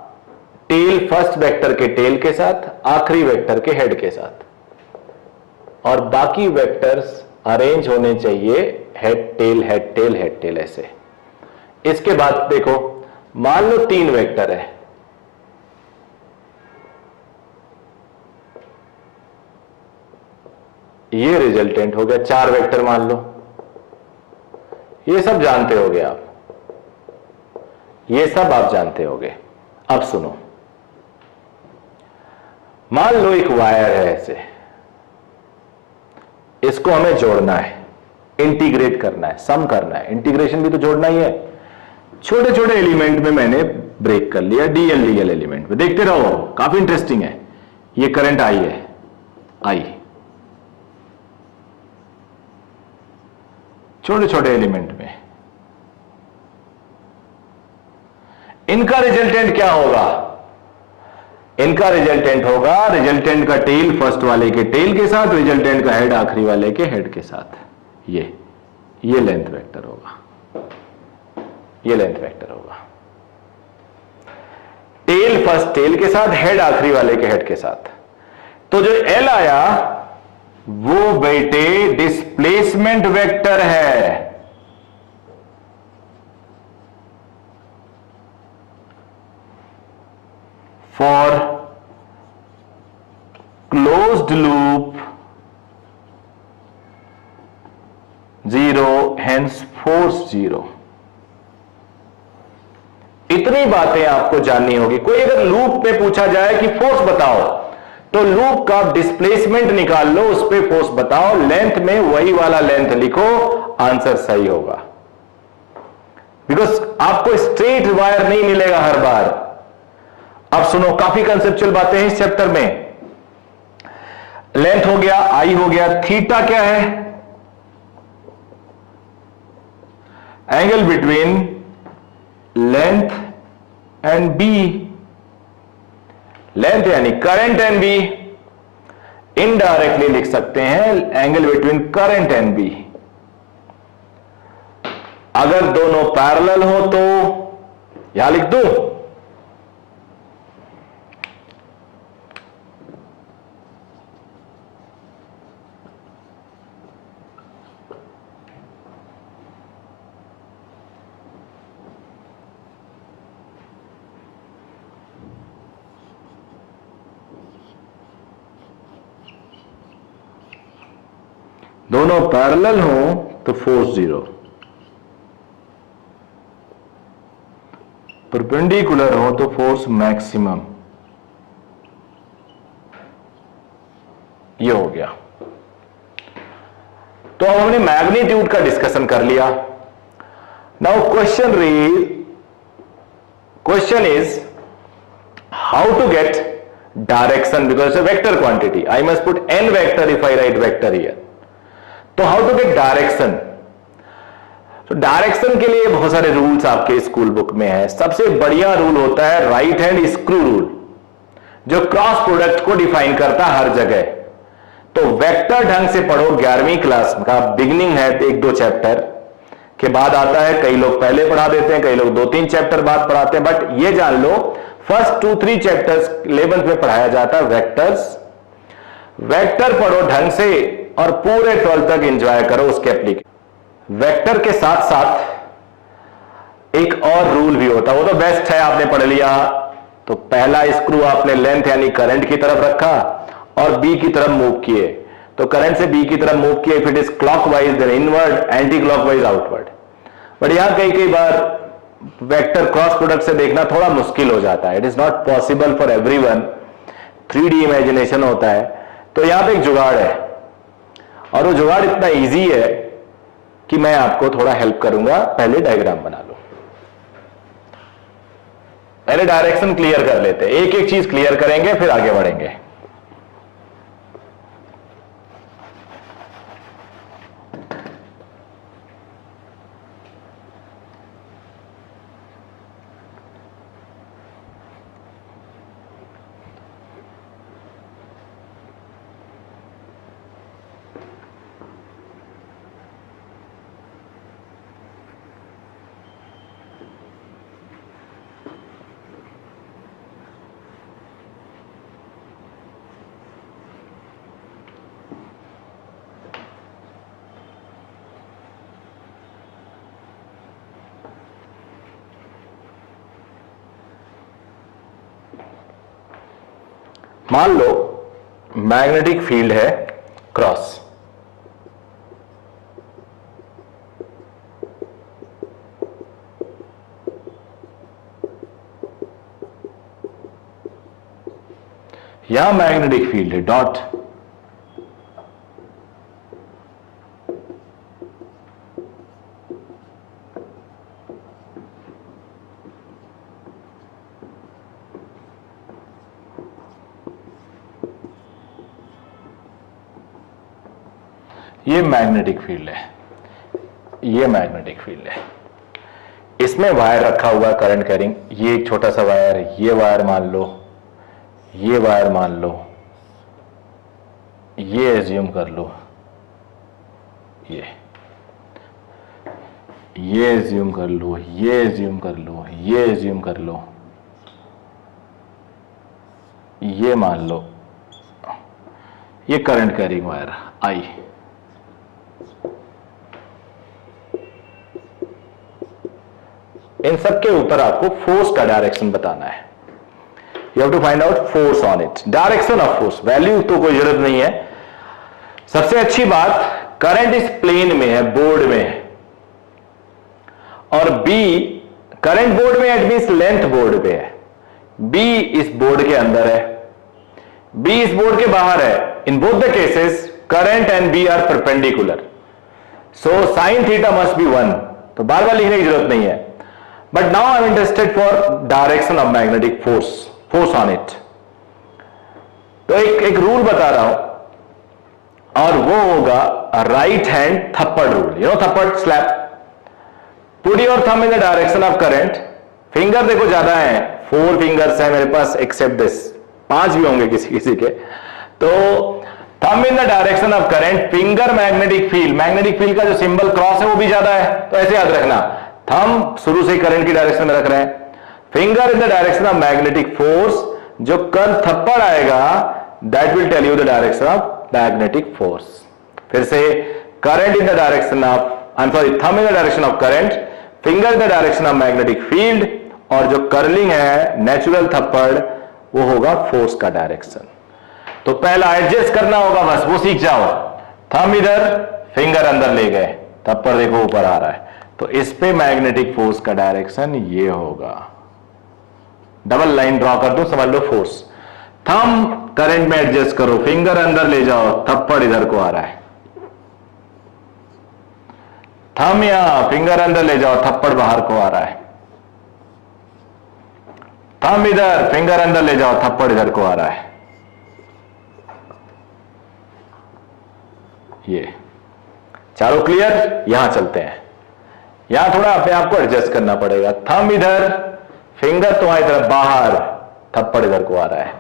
टेल फर्स्ट वेक्टर के टेल के साथ, आखिरी वेक्टर के हेड के साथ, और बाकी वेक्टर्स अरेंज होने चाहिए head tail head tail head tail ऐसे। इसके बाद देखो, मान लो 3 वेक्टर है, ये रिजल्टेंट हो गया। 4 वेक्टर मान लो, ये सब जानते होगे आप, ये सब आप जानते होगे। अब सुनो, मान लो एक वायर है ऐसे, इसको हमें जोड़ना है, इंटीग्रेट करना है, सम करना है। इंटीग्रेशन भी तो जोड़ना ही है। छोटे छोटे एलिमेंट में मैंने ब्रेक कर लिया, डीएल एलिमेंट में। देखते रहो, काफी इंटरेस्टिंग है। ये करंट आई है, आई, छोटे छोटे एलिमेंट में। इनका रिजल्टेंट क्या होगा? इनका रिजल्टेंट होगा, रिजल्टेंट का टेल फर्स्ट वाले के टेल के साथ, रिजल्टेंट का हेड आखिरी वाले के हेड के साथ। ये लेंथ वेक्टर होगा, ये लेंथ वेक्टर होगा। टेल फर्स्ट टेल के साथ, हेड आखिरी वाले के हेड के साथ। तो जो एल आया वो बेटे डिस्प्लेसमेंट वेक्टर है। For closed loop 0 hence force 0। इतनी बातें आपको जाननी होगी। कोई अगर लूप पे पूछा जाए कि फोर्स बताओ, तो लूप का डिस्प्लेसमेंट निकाल लो, उस पे फोर्स बताओ, लेंथ में वही वाला लेंथ लिखो, आंसर सही होगा। बिकॉज आपको स्ट्रेट वायर नहीं मिलेगा हर बार। अब सुनो, काफी कंसेप्चुअल बातें हैं इस चैप्टर में। लेंथ हो गया, आई हो गया, थीटा क्या है? Angle between length and B. Length यानी करंट एंड बी। इनडायरेक्टली लिख सकते हैं angle between current and B. अगर दोनों पैरेलल हो तो यहां लिख दूं, दोनों पैरेलल हो तो फोर्स 0, परपेंडिकुलर हो तो फोर्स मैक्सिमम। ये हो गया। तो अब हमने मैग्नीट्यूड का डिस्कशन कर लिया। Now question is how to get direction, because it's a vector quantity. I must put n vector if I write vector here. तो हाउ टू गेट डायरेक्शन? तो डायरेक्शन के लिए बहुत सारे रूल्स आपके स्कूल बुक में है। सबसे बढ़िया रूल होता है राइट हैंड स्क्रू रूल, जो क्रॉस प्रोडक्ट को डिफाइन करता है हर जगह। तो वेक्टर ढंग से पढ़ो, 11वीं क्लास का बिगिनिंग है, 1-2 चैप्टर के बाद आता है। कई लोग पहले पढ़ा देते हैं, कई लोग 2-3 चैप्टर बाद पढ़ाते हैं। बट ये जान लो, फर्स्ट 2-3 चैप्टर्स 11th में पढ़ाया जाता है वेक्टर्स। वेक्टर पढ़ो ढंग से और पूरे 12th तक एंजॉय करो उसके एप्लीकेशन। वेक्टर के साथ साथ एक और रूल भी होता है, वो तो बेस्ट है, आपने पढ़ लिया। तो पहला स्क्रू आपने लेंथ यानी करंट की तरफ रखा और बी की तरफ मूव किए। तो करंट से बी की तरफ मूव किए, if it is clockwise then inward, anti clockwise outward. But यहां कई बार वेक्टर क्रॉस प्रोडक्ट से देखना थोड़ा मुश्किल हो जाता है। It is not possible for everyone, 3D imagination होता है। तो यहां पे एक जुगाड़ है, और वो जुगाड़ इतना इजी है कि मैं आपको थोड़ा हेल्प करूंगा। पहले डायग्राम बना लो, पहले डायरेक्शन क्लियर कर लेते हैं। एक एक चीज क्लियर करेंगे, फिर आगे बढ़ेंगे। मान लो मैग्नेटिक फील्ड है क्रॉस, यहां मैग्नेटिक फील्ड है डॉट, ये मैग्नेटिक फील्ड है, ये मैग्नेटिक फील्ड है। इस इसमें वायर रखा हुआ है करंट कैरिंग, ये एक छोटा सा वायर है, ये वायर मान लो, ये वायर मान लो, ये एज्यूम कर लो, ये एज्यूम कर लो, ये एज्यूम कर लो, ये एज्यूम कर लो, ये मान लो, ये करंट कैरिंग वायर आई। इन सब के ऊपर आपको फोर्स का डायरेक्शन बताना है। You have to find out force on it, direction of force. Value तो कोई जरूरत नहीं है। सबसे अच्छी बात, करंट इस प्लेन में है, बोर्ड में है, और बी करंट बोर्ड में, एट मींस लेंथ बोर्ड पे है, बी इस बोर्ड के अंदर है, बी इस बोर्ड के बाहर है। In both the cases current and B are perpendicular, so sine theta must be 1, तो बार बार लिखने की जरूरत नहीं है। But now I am interested for direction of magnetic force, force on it. तो एक रूल बता रहा हूं, और वो होगा राइट हैंड थप्पड़ रूल। यू नो थप्पड़, slap. Put your thumb in the direction of current. Finger देखो ज्यादा है, 4 फिंगर्स है मेरे पास एक्सेप्ट दिस, 5 भी होंगे किसी किसी के। तो thumb in the direction of current, finger magnetic field, magnetic field का जो सिंबल क्रॉस है वो भी ज्यादा है, तो ऐसे याद रखना। थंब शुरू से करंट की डायरेक्शन में रख रहे हैं, finger in the direction of magnetic force, जो कल थप्पड़ आएगा that will tell you the direction of magnetic force. फिर से, current in the direction of, I am sorry, thumb in the direction of current, finger in the direction of magnetic field, और जो curling है natural थप्पड़, वो होगा force का direction. तो पहला एडजस्ट करना होगा, बस वो सीख जाओ। थंब इधर, फिंगर अंदर ले गए, थप्पड़ देखो ऊपर आ रहा है, तो इस पे मैग्नेटिक फोर्स का डायरेक्शन ये होगा। डबल लाइन ड्रॉ कर दो, समझ लो फोर्स। थंब करंट में एडजस्ट करो, फिंगर अंदर ले जाओ, थप्पड़ इधर को आ रहा है। थंब यहां, फिंगर अंदर ले जाओ, थप्पड़ बाहर को आ रहा है। थंब इधर, फिंगर अंदर ले जाओ, थप्पड़ इधर को आ रहा है। ये चारों क्लियर। यहां चलते हैं, यहां थोड़ा अपने आप को एडजस्ट करना पड़ेगा। थंब इधर, फिंगर तुम्हारी तरफ बाहर, थप्पड़ इधर को आ रहा है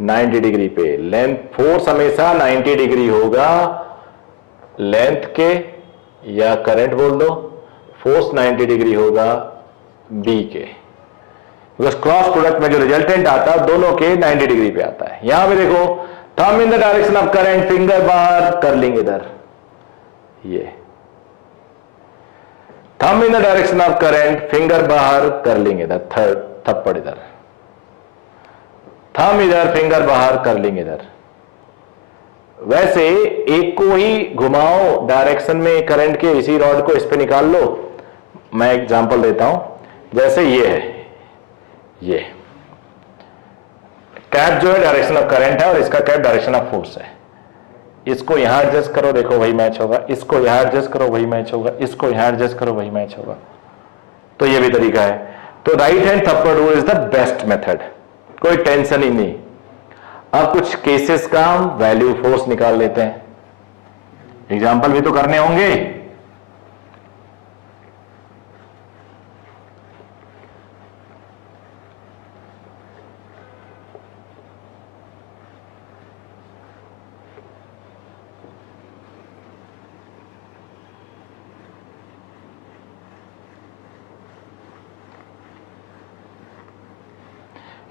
90 डिग्री पे। लेंथ, फोर्स हमेशा 90 डिग्री होगा लेंथ के, या करंट बोल दो, फोर्स 90 डिग्री होगा बी के, बिकॉज क्रॉस प्रोडक्ट में जो रिजल्टेंट आता है दोनों के 90 डिग्री पे आता है। यहां पे देखो, thumb in the direction of current, finger बाहर, कर्लिंग इधर, ये thumb in the direction of current, finger बाहर, कर्लिंग इधर, थप्पड़ इधर, थंब इधर, फिंगर बाहर, कर्लिंग इधर। वैसे एक को ही घुमाओ डायरेक्शन में करंट के, इसी रॉड को इस पे निकाल लो। मैं एग्जांपल देता हूं, जैसे ये है, ये कैप जो है डायरेक्शन ऑफ करंट है, और इसका कैप डायरेक्शन ऑफ फोर्स है। इसको यहां एडजस्ट करो, देखो वही मैच होगा, इसको यहां एडजस्ट करो वही मैच होगा, इसको यहां एडजस्ट करो वही मैच होगा। तो ये भी तरीका है। तो राइट हैंड थप्पड़ rule is the best method, कोई टेंशन ही नहीं। अब कुछ केसेस का हम वैल्यू फोर्स निकाल लेते हैं, एग्जाम्पल भी तो करने होंगे।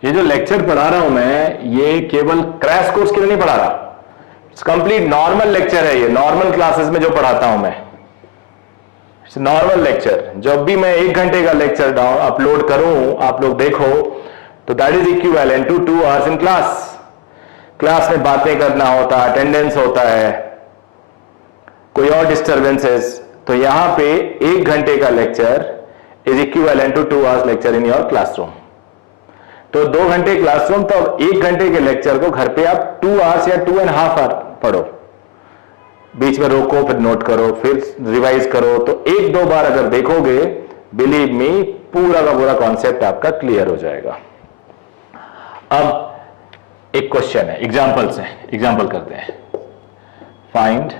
ये जो लेक्चर पढ़ा रहा हूं मैं, ये केवल क्रैश कोर्स के लिए नहीं पढ़ा रहा, इट्स कंप्लीट नॉर्मल लेक्चर है। ये नॉर्मल क्लासेस में जो पढ़ाता हूं मैं, इट्स नॉर्मल लेक्चर। जब भी मैं 1 घंटे का लेक्चर अपलोड करूं, आप लोग देखो, तो that is equivalent to 2 hours in class. Class में बातें करना होता है, अटेंडेंस होता है, कोई और डिस्टर्बेंसेस, तो यहां पे 1 घंटे का lecture is equivalent to 2 hours lecture in your classroom. तो 2 घंटे क्लासरूम, तो 1 घंटे के लेक्चर को घर पे आप 2 आवर्स या 2.5 आवर पढ़ो, बीच में रोको, फिर नोट करो, फिर रिवाइज करो। तो 1-2 बार अगर देखोगे, बिलीव मी, पूरा का पूरा कॉन्सेप्ट आपका क्लियर हो जाएगा। अब एक क्वेश्चन है, एग्जाम्पल से एग्जाम्पल करते हैं। फाइंड,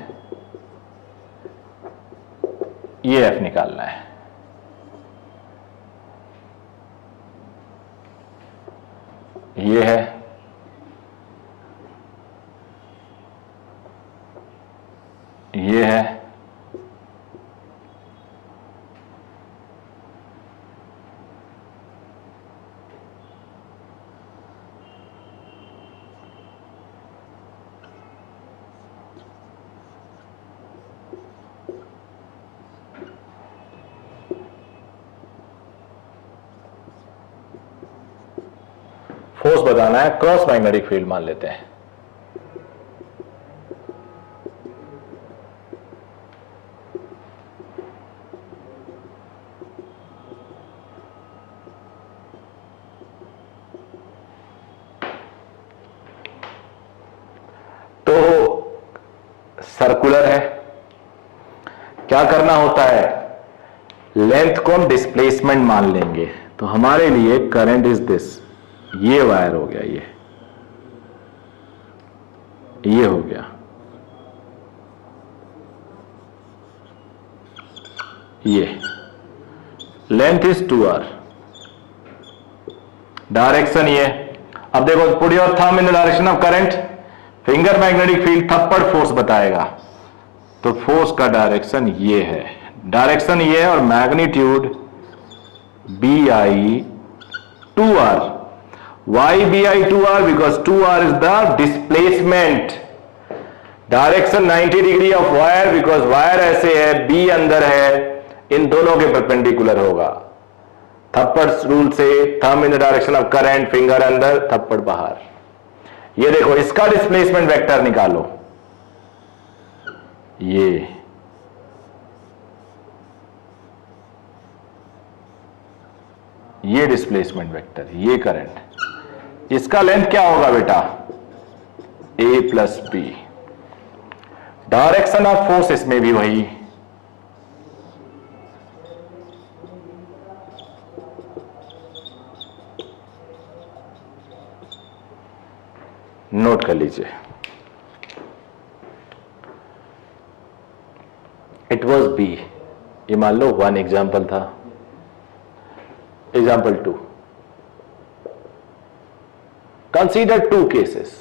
ये एफ निकालना है, ये है, ये है, फोर्स बताना है, क्रॉस मैग्नेटिक फील्ड मान लेते हैं। तो सर्कुलर है, क्या करना होता है, लेंथ को हम डिस्प्लेसमेंट मान लेंगे। तो हमारे लिए करंट इज दिस, ये वायर हो गया, ये हो गया, ये लेंथ इज 2r, डायरेक्शन ये। अब देखो, put your thumb in the direction of current, finger magnetic field थप्पड़ फोर्स बताएगा, तो फोर्स का डायरेक्शन ये है, डायरेक्शन ये है, और magnitude bi 2r। Why bi 2r? Because 2r is the displacement. Direction 90 degree of wire, because wire ऐसे है, b अंदर है, इन दोनों के परपेंडिकुलर होगा। थप्पड़ रूल से, thumb in the direction of current, finger अंदर, थप्पड़ बाहर। ये देखो, इसका डिस्प्लेसमेंट वेक्टर निकालो, ये डिस्प्लेसमेंट वेक्टर, ये करंट, इसका लेंथ क्या होगा बेटा, a plus B. Direction of force इसमें भी वही, नोट कर लीजिए। इट वॉज बी, ये मान लो वन एग्जाम्पल था। Example 2, consider two cases.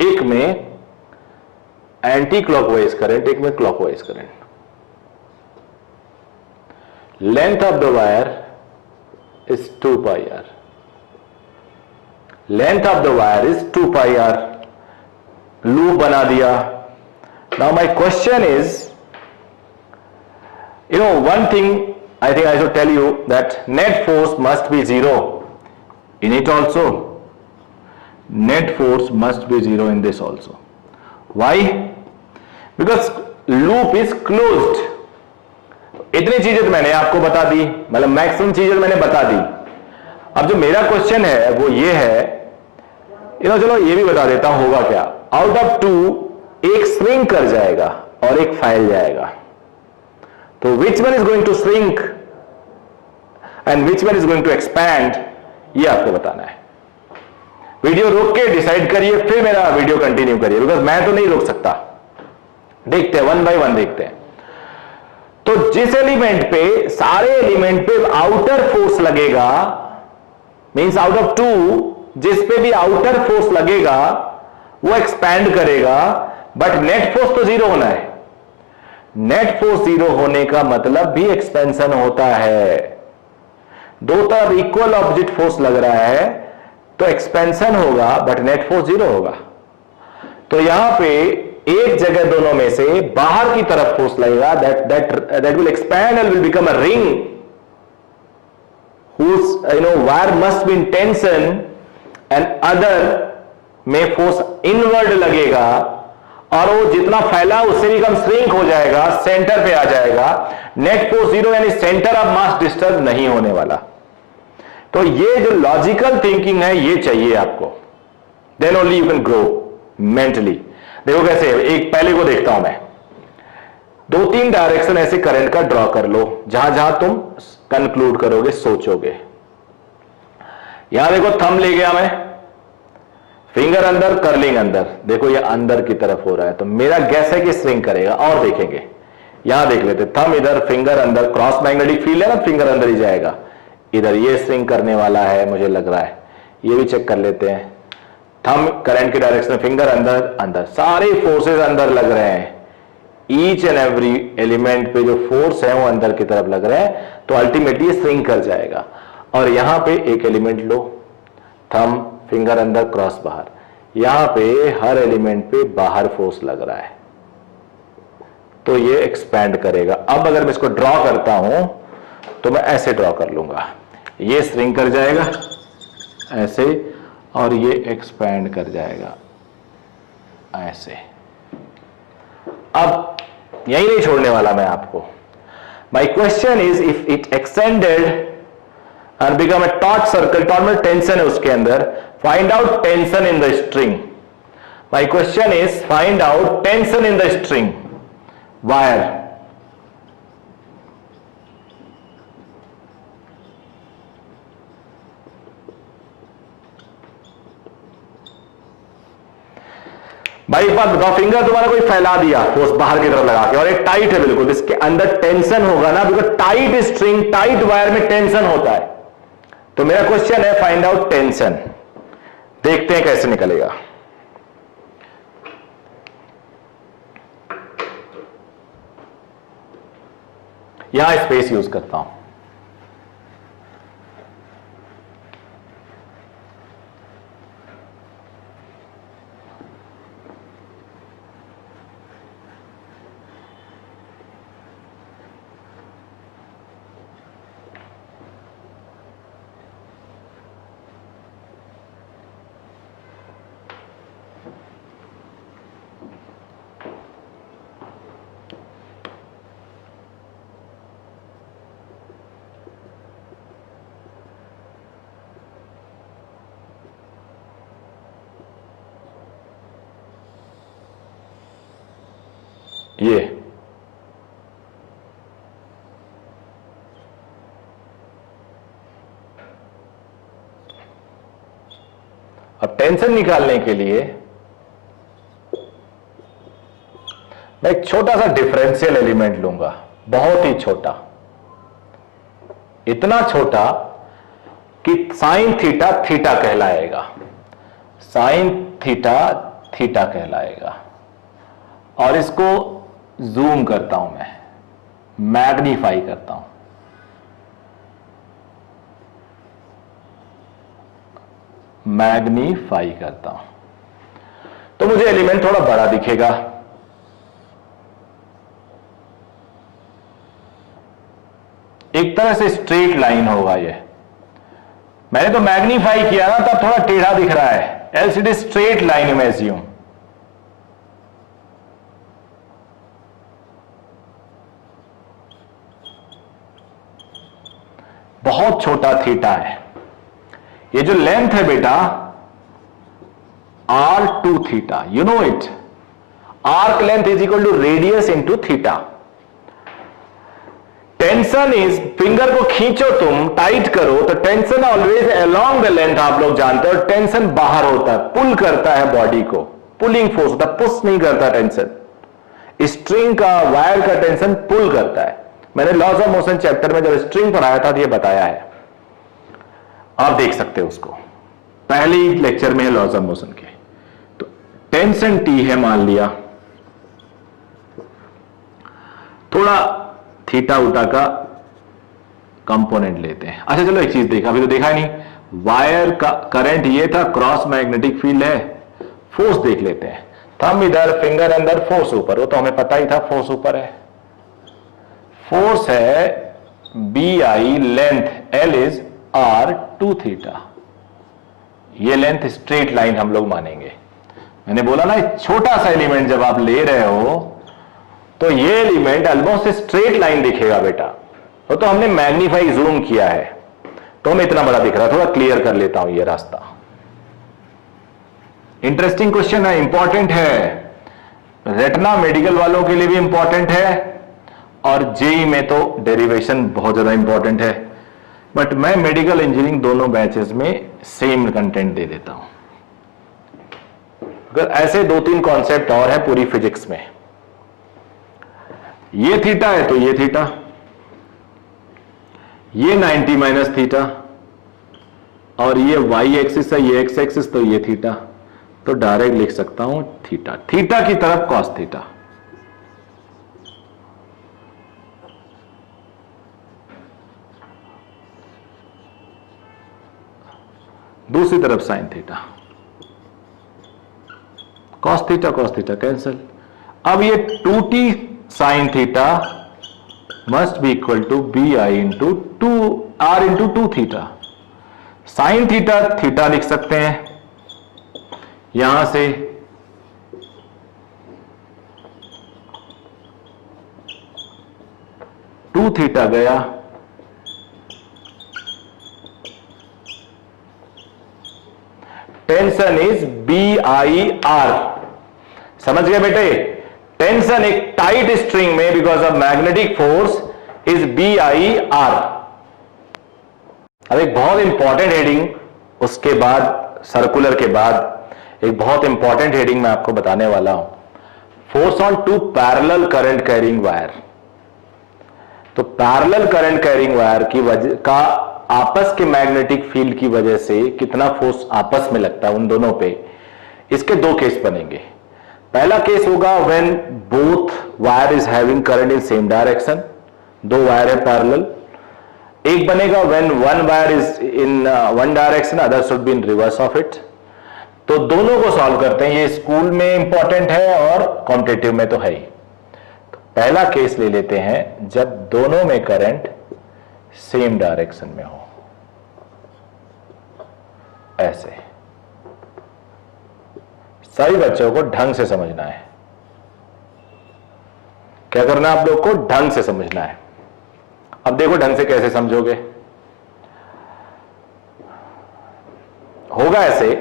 एक में एंटी क्लॉकवाइज करंट, एक में clockwise current. Length of the wire is 2 pi R, length of the wire is 2 pi R. Loop बना दिया। Now my question is, one thing I think I should tell you, that net force must be 0 in it also. Net force must be 0 in this also. Why? Because loop is closed. इतनी चीजें तो मैंने आपको बता दी, मतलब maximum चीजें मैंने बता दी। अब जो मेरा क्वेश्चन है वो ये है, चलो ये भी बता देता हूं होगा क्या। आउट ऑफ 2 एक श्रिंक कर जाएगा और एक फैल जाएगा, तो which one is going to shrink and which one is going to expand, ये आपको बताना है। वीडियो रोक के डिसाइड करिए, फिर मेरा वीडियो कंटिन्यू करिए, बिकॉज मैं तो नहीं रोक सकता। देखते हैं, 1 बाय 1 देखते हैं। तो जिस एलिमेंट पे, सारे एलिमेंट पे आउटर फोर्स लगेगा, मींस आउट ऑफ 2 जिस पे भी आउटर फोर्स लगेगा वो एक्सपैंड करेगा, बट नेट फोर्स तो 0 होना है। नेट फोर्स 0 होने का मतलब भी एक्सपेंशन होता है। दो तरफ इक्वल ऑपोजिट फोर्स लग रहा है तो एक्सपेंशन होगा, बट नेट फोर्स 0 होगा। तो यहां पे एक जगह दोनों में से बाहर की तरफ फोर्स लगेगा, that will expand and will become a ring whose wire must be in tension, and other में फोर्स इनवर्ड लगेगा और वो जितना फैला उससे भी कम श्रिंक हो जाएगा, सेंटर पे आ जाएगा, नेट फोर्स जीरो, यानी सेंटर ऑफ मास डिस्टर्ब नहीं होने वाला। तो ये जो लॉजिकल थिंकिंग है ये चाहिए आपको, then only you can grow mentally. देखो कैसे, एक पहले को देखता हूं मैं, 2-3 डायरेक्शन ऐसे करंट का ड्रॉ कर लो जहां जहां तुम कंक्लूड करोगे, सोचोगे। यहां देखो थंब ले गया मैं, फिंगर अंदर, कर्लिंग अंदर, देखो ये अंदर की तरफ हो रहा है, तो मेरा गैस है कि स्विंग करेगा। और देखेंगे, यहां देख लेते, थंब इधर, फिंगर अंदर, क्रॉस मैग्नेटिक फील्ड है ना, फिंगर अंदर ही जाएगा, इधर ये स्विंग करने वाला है मुझे लग रहा है, ये भी चेक कर लेते हैं। थंब करंट की डायरेक्शन, फिंगर अंदर अंदर, सारे फोर्सेस अंदर लग रहे हैं, ईच एंड एवरी एलिमेंट पे जो फोर्स है वो अंदर की तरफ लग रहे हैं, तो अल्टीमेटली स्विंग कर जाएगा। और यहां पे एक एलिमेंट लो, थंब, फिंगर अंदर, क्रॉस बाहर, यहां पे हर एलिमेंट पे बाहर फोर्स लग रहा है, तो ये एक्सपैंड करेगा। अब अगर मैं इसको ड्रॉ करता हूं तो मैं ऐसे ड्रॉ कर लूंगा, ये स्विंग कर जाएगा ऐसे, और ये एक्सपैंड कर जाएगा ऐसे। अब यही नहीं छोड़ने वाला मैं आपको। My question is, if it extended and become a taut circle, taut में टेंशन है उसके अंदर, find out tension in the string. My question is, find out tension in the string wire. भाई एक बात बताओ, फिंगर तुम्हारा कोई फैला दिया फोर्स बाहर की तरफ लगा के, और एक टाइट है बिल्कुल, इसके अंदर टेंशन होगा ना, because tight string, tight wire में टेंशन होता है। तो मेरा क्वेश्चन है, फाइंड आउट टेंशन। देखते हैं कैसे निकलेगा। यहां स्पेस यूज करता हूं, ये अब टेंशन निकालने के लिए मैं एक छोटा सा डिफरेंशियल एलिमेंट लूंगा, बहुत ही छोटा, इतना छोटा कि साइन थीटा थीटा कहलाएगा, साइन थीटा थीटा कहलाएगा। और इसको जूम करता हूं मैं, मैग्नीफाई करता हूं, मैग्नीफाई करता हूं, तो मुझे एलिमेंट थोड़ा बड़ा दिखेगा। एक तरह से स्ट्रेट लाइन होगा ये, मैंने तो मैग्नीफाई किया ना, तब थोड़ा टेढ़ा दिख रहा है, else it is straight line में एज्यूम। बहुत छोटा थीटा है, ये जो लेंथ है बेटा r2 theta, you know it, arc length is equal to radius into theta. Tension is, finger को खींचो तुम, टाइट करो तो tension always along the length, आप लोग जानते हो। टेंशन बाहर होता है, पुल करता है बॉडी को, पुलिंग फोर्स होता है, पुश नहीं करता टेंशन। स्ट्रिंग का, वायर का टेंशन पुल करता है। मैंने लॉज ऑफ मोशन चैप्टर में जब स्ट्रिंग पढ़ाया था तो ये बताया है, आप देख सकते हो उसको, पहले ही लेक्चर में है लॉज ऑफ मोशन के। तो टेंशन टी है मान लिया, थोड़ा थीटा उटा का कंपोनेंट लेते हैं। अच्छा चलो एक चीज देखा, अभी तो देखा ही नहीं, वायर का करंट ये था, क्रॉस मैग्नेटिक फील्ड है, फोर्स देख लेते हैं। थंब इधर, फिंगर अंदर, फोर्स ऊपर, वो तो हमें पता ही था फोर्स ऊपर है। फोर्स है B I, length L is r2 theta, ये लेंथ स्ट्रेट लाइन हम लोग मानेंगे। मैंने बोला ना, छोटा सा एलिमेंट जब आप ले रहे हो तो ये एलिमेंट ऑलमोस्ट स्ट्रेट लाइन दिखेगा बेटा। तो हमने मैग्नीफाई जूम किया है तो हमें इतना बड़ा दिख रहा है। थोड़ा क्लियर कर लेता हूं ये रास्ता। इंटरेस्टिंग क्वेश्चन है, इंपॉर्टेंट है, रेटिना मेडिकल वालों के लिए भी इंपॉर्टेंट है और जेई में तो डेरिवेशन बहुत ज्यादा इंपॉर्टेंट है। बट मैं मेडिकल इंजीनियरिंग दोनों बैचेस में सेम कंटेंट दे देता हूं। अगर ऐसे 2-3 कॉन्सेप्ट और हैं पूरी फिजिक्स में, ये थीटा है तो ये थीटा, ये 90 माइनस थीटा, और ये वाई एक्सिस है, ये एक्स एक्सिस, तो ये थीटा। तो डायरेक्ट लिख सकता हूं थीटा, थीटा की तरफ कॉस थीटा, दूसरी तरफ sine theta, cos theta cancel. अब ये 2t sine theta must be equal to B I into 2r into 2 theta. Sine theta theta लिख सकते हैं, यहां से 2 थीटा गया, tension is B I R. समझ गए बेटे? टेंशन एक टाइट स्ट्रिंग में because of magnetic force is B I R. अब एक बहुत इंपॉर्टेंट हेडिंग, उसके बाद सर्कुलर के बाद एक बहुत इंपॉर्टेंट हेडिंग मैं आपको बताने वाला हूं, force on 2 parallel current carrying wire. तो पैरेलल करंट कैरिंग वायर की वजह का आपस के मैग्नेटिक फील्ड की वजह से कितना फोर्स आपस में लगता है उन दोनों पे, इसके 2 केस बनेंगे। पहला केस होगा when both wire is having current in same direction, 2 wire है पैरेलल। एक बनेगा when one wire is in one direction, other should be in reverse of it. तो दोनों को सॉल्व करते हैं, ये स्कूल में इंपॉर्टेंट है और कॉम्पिटिटिव में तो है ही। तो पहला केस ले लेते हैं जब दोनों में करंट सेम डायरेक्शन में हो, ऐसे। सभी बच्चों को ढंग से समझना है। क्या करना है आप लोग को? ढंग से समझना है। अब देखो ढंग से कैसे समझोगे। होगा ऐसे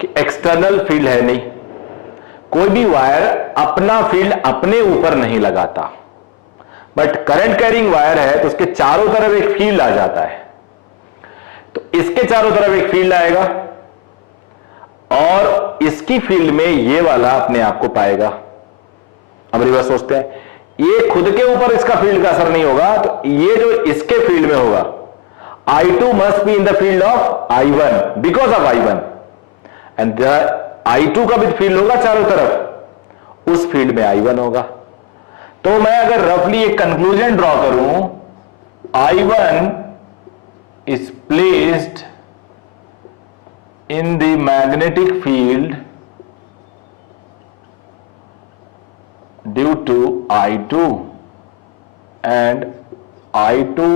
कि एक्सटर्नल फील्ड है नहीं, कोई भी वायर अपना फील्ड अपने ऊपर नहीं लगाता, बट करंट कैरिंग वायर है तो उसके चारों तरफ एक फील्ड आ जाता है। तो इसके चारों तरफ एक फील्ड आएगा और इसकी फील्ड में ये वाला अपने आप को पाएगा। अब रिवर्स सोचते हैं, ये खुद के ऊपर इसका फील्ड का असर नहीं होगा, तो ये जो इसके फील्ड में होगा, I2 must be in the field of I1 because of I1 and I2 का भी फील्ड होगा चारों तरफ, उस फील्ड में I1 होगा। तो मैं अगर रफली एक कंक्लूजन ड्रॉ करूं, I1 is placed in the magnetic field due to I2 and I2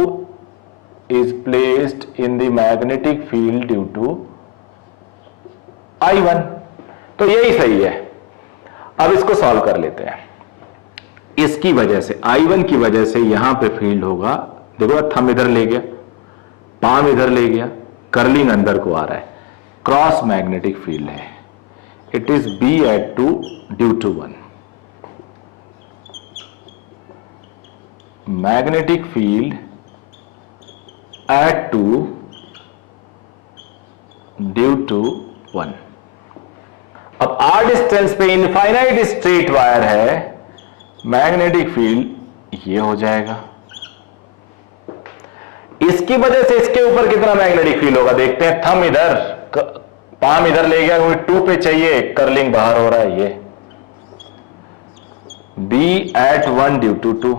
is placed in the magnetic field due to I1। तो यही सही है। अब इसको सॉल्व कर लेते हैं। इसकी वजह से I1 की वजह से यहां पे फील्ड होगा, देखो थंब इधर ले गया, पाम इधर ले गया, कर्लिंग अंदर को आ रहा है, क्रॉस मैग्नेटिक फील्ड है। It is B@2 due to 1। Magnetic field at 2 due to 1। अब r डिस्टेंस पे इनफाइनाइट स्ट्रेट वायर है, मैग्नेटिक फील्ड ये हो जाएगा। इसकी वजह से इसके ऊपर कितना मैग्नेटिक फील्ड होगा देखते हैं। थंब इधर, पाम इधर ले गया, क्योंकि 2 पे चाहिए, कर्लिंग बाहर हो रहा है, ये B@1 ड्यू टू 2।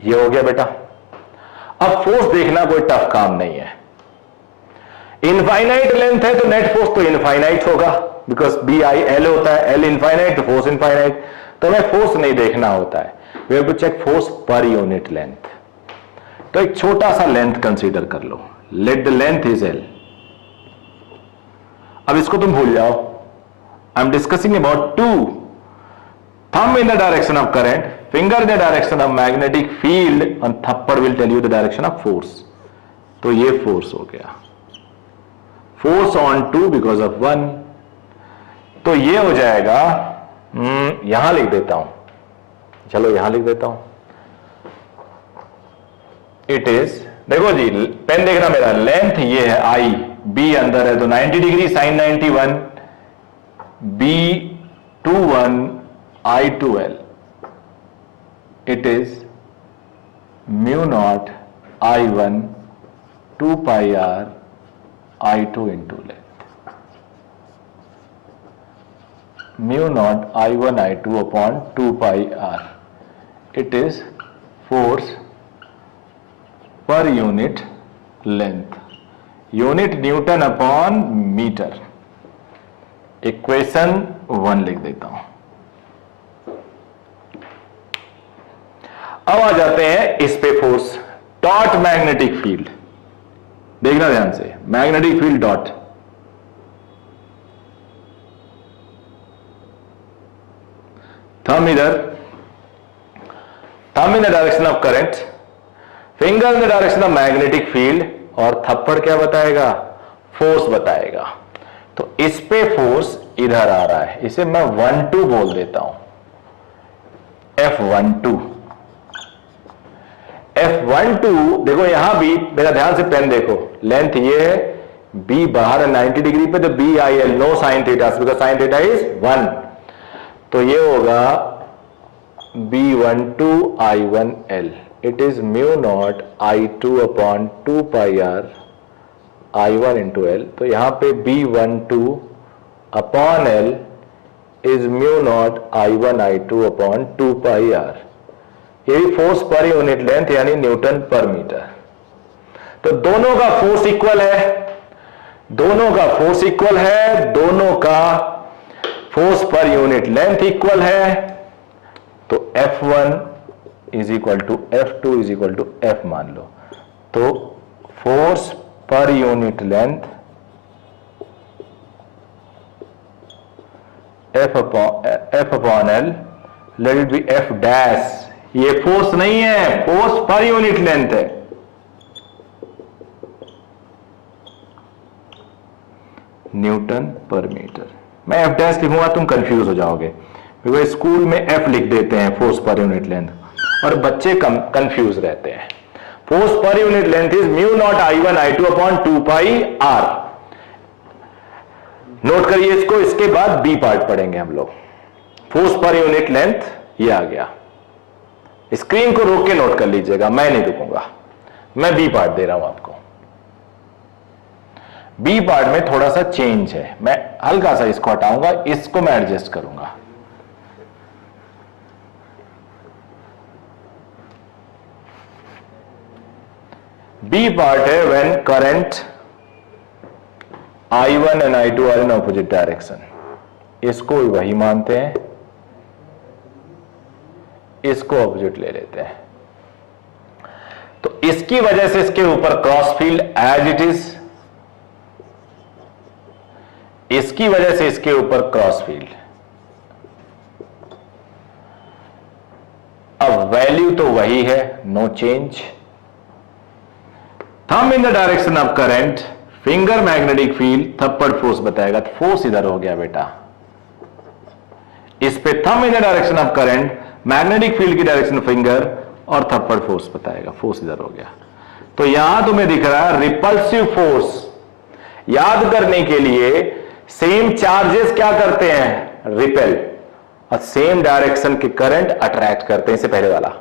ये हो गया बेटा। अब फोर्स देखना कोई टफ काम नहीं है। इनफाइनाइट लेंथ है तो नेट फोर्स तो इनफाइनाइट होगा, बिकॉज बी आई एल होता है, एल इनफाइनाइट तो फोर्स इनफाइनाइट। तो हमें फोर्स नहीं देखना होता है, we have to check force per unit length. तो एक छोटा सा लेंथ कंसीडर कर लो, let the length is L. अब इसको तुम भूल जाओ, I am discussing about two, thumb in the direction of current, finger in the direction of magnetic field, and थप्पड़ will tell you the direction of force। तो ये force हो गया, force on two because of one. तो ये हो जाएगा, यहां लिख देता हूं, चलो यहां लिख देता हूं, इट इज, देखो जी पेन देखना मेरा, लेंथ ये है आई, बी अंदर है तो 90 degree sine 91, B 21 I to L, it is mu naught I1 2 pi r I2 into length, mu naught I1 I2 upon 2 pi r, it is force per unit length, unit Newton upon meter। Equation 1 लिख देता हूं। अब आ जाते हैं इस पे force, dot magnetic field, देखना ध्यान से, मैग्नेटिक फील्ड डॉट, थंब इधर, thumb in the direction of current, finger in the direction of magnetic field, और थप्पड़ क्या बताएगा, फोर्स बताएगा। तो इस पे फोर्स इधर आ रहा है, इसे मैं 1-2 बोल देता हूं, F12। F12 देखो यहां भी मेरा ध्यान से पेन देखो, लेंथ ये है, B बाहर है 90 डिग्री पे, तो B I L, no sine theta, because sine theta is 1। तो ये होगा B12 I1 L, it is mu naught I2 upon 2 pi R I1 into L. तो यहां पे B12 upon L is mu naught I1 I2 upon 2 pi R, ये force per unit length यानी newton per metre. तो दोनों का force equal है, दोनों का फोर्स इक्वल है, दोनों का force per unit length equal है। तो F1 is equal to F2 is equal to F मान लो। तो force per unit length F upon L, let it be F dash, ये फोर्स नहीं है, फोर्स पर यूनिट लेंथ है। Newton per metre. मैं F डैश लिखूंगा तुम कंफ्यूज हो जाओगे, क्योंकि स्कूल में F लिख देते हैं फोर्स पर यूनिट लेंथ, और बच्चे कंफ्यूज रहते हैं। Force per unit length is mu naught I1 I2 upon 2 pi r। Note करिए इसको, इसके बाद बी पार्ट पढ़ेंगे हम लोग। फोर्स पर यूनिट लेंथ ये आ गया, स्क्रीन को रोक के नोट कर लीजिएगा, मैं नहीं रुकूंगा, मैं बी पार्ट दे रहा हूं आपको। बी पार्ट में थोड़ा सा चेंज है, मैं हल्का सा इसको हटाऊंगा, इसको मैं एडजस्ट करूंगा। बी पार्ट है when current I1 and I2 are in opposite direction, इसको वही मानते हैं, इसको ऑपोजिट ले लेते हैं। तो इसकी वजह से इसके ऊपर cross field as it is, इसकी वजह से इसके ऊपर क्रॉस फील्ड। अब वैल्यू तो वही है, no change. Thumb in the direction of current, finger magnetic field, थप्पड़ फोर्स बताएगा। तो फोर्स इधर हो गया बेटा, इस पे thumb in the direction of current, magnetic field की डायरेक्शन फिंगर, और थप्पड़ फोर्स बताएगा, फोर्स इधर हो गया। तो यहां तुम्हें दिख रहा है रिपल्सिव फोर्स। याद करने के लिए, सेम चार्जेस क्या करते हैं, रिपेल, और सेम डायरेक्शन के करंट अट्रैक्ट करते हैं। इससे पहले वाला,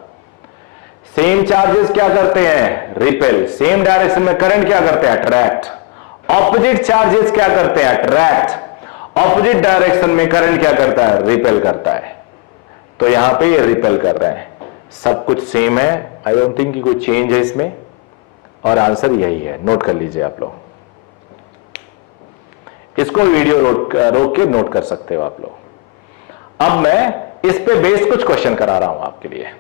सेम चार्जेस क्या करते हैं, रिपेल, सेम डायरेक्शन में करंट क्या करते हैं, अट्रैक्ट। ऑपोजिट चार्जेस क्या करते हैं, अट्रैक्ट। ऑपोजिट डायरेक्शन में करंट क्या करता है, रिपेल करता है। तो यहां पे ये रिपेल कर रहे हैं, सब कुछ सेम है, आई डोंट थिंक कि कोई चेंज है इसमें, और आंसर यही है, नोट कर लीजिए आप लोग। इसको वीडियो रोक के नोट कर सकते हो आप लोग। अब मैं इस पे बेस्ड कुछ क्वेश्चन करा रहा हूं आपके लिए।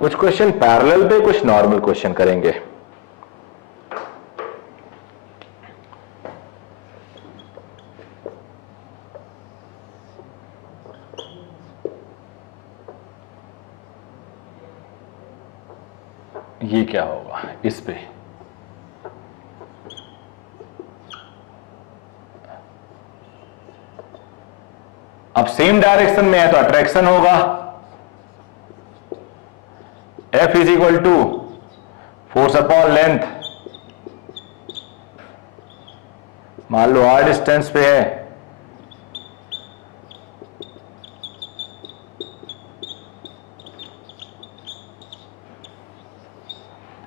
कुछ क्वेश्चन पैरेलल पे, कुछ नॉर्मल क्वेश्चन करेंगे। ये क्या होगा इस पे, अब सेम डायरेक्शन में है तो अट्रैक्शन होगा। F is equal to force upon length. मान लो r डिस्टेंस पे है,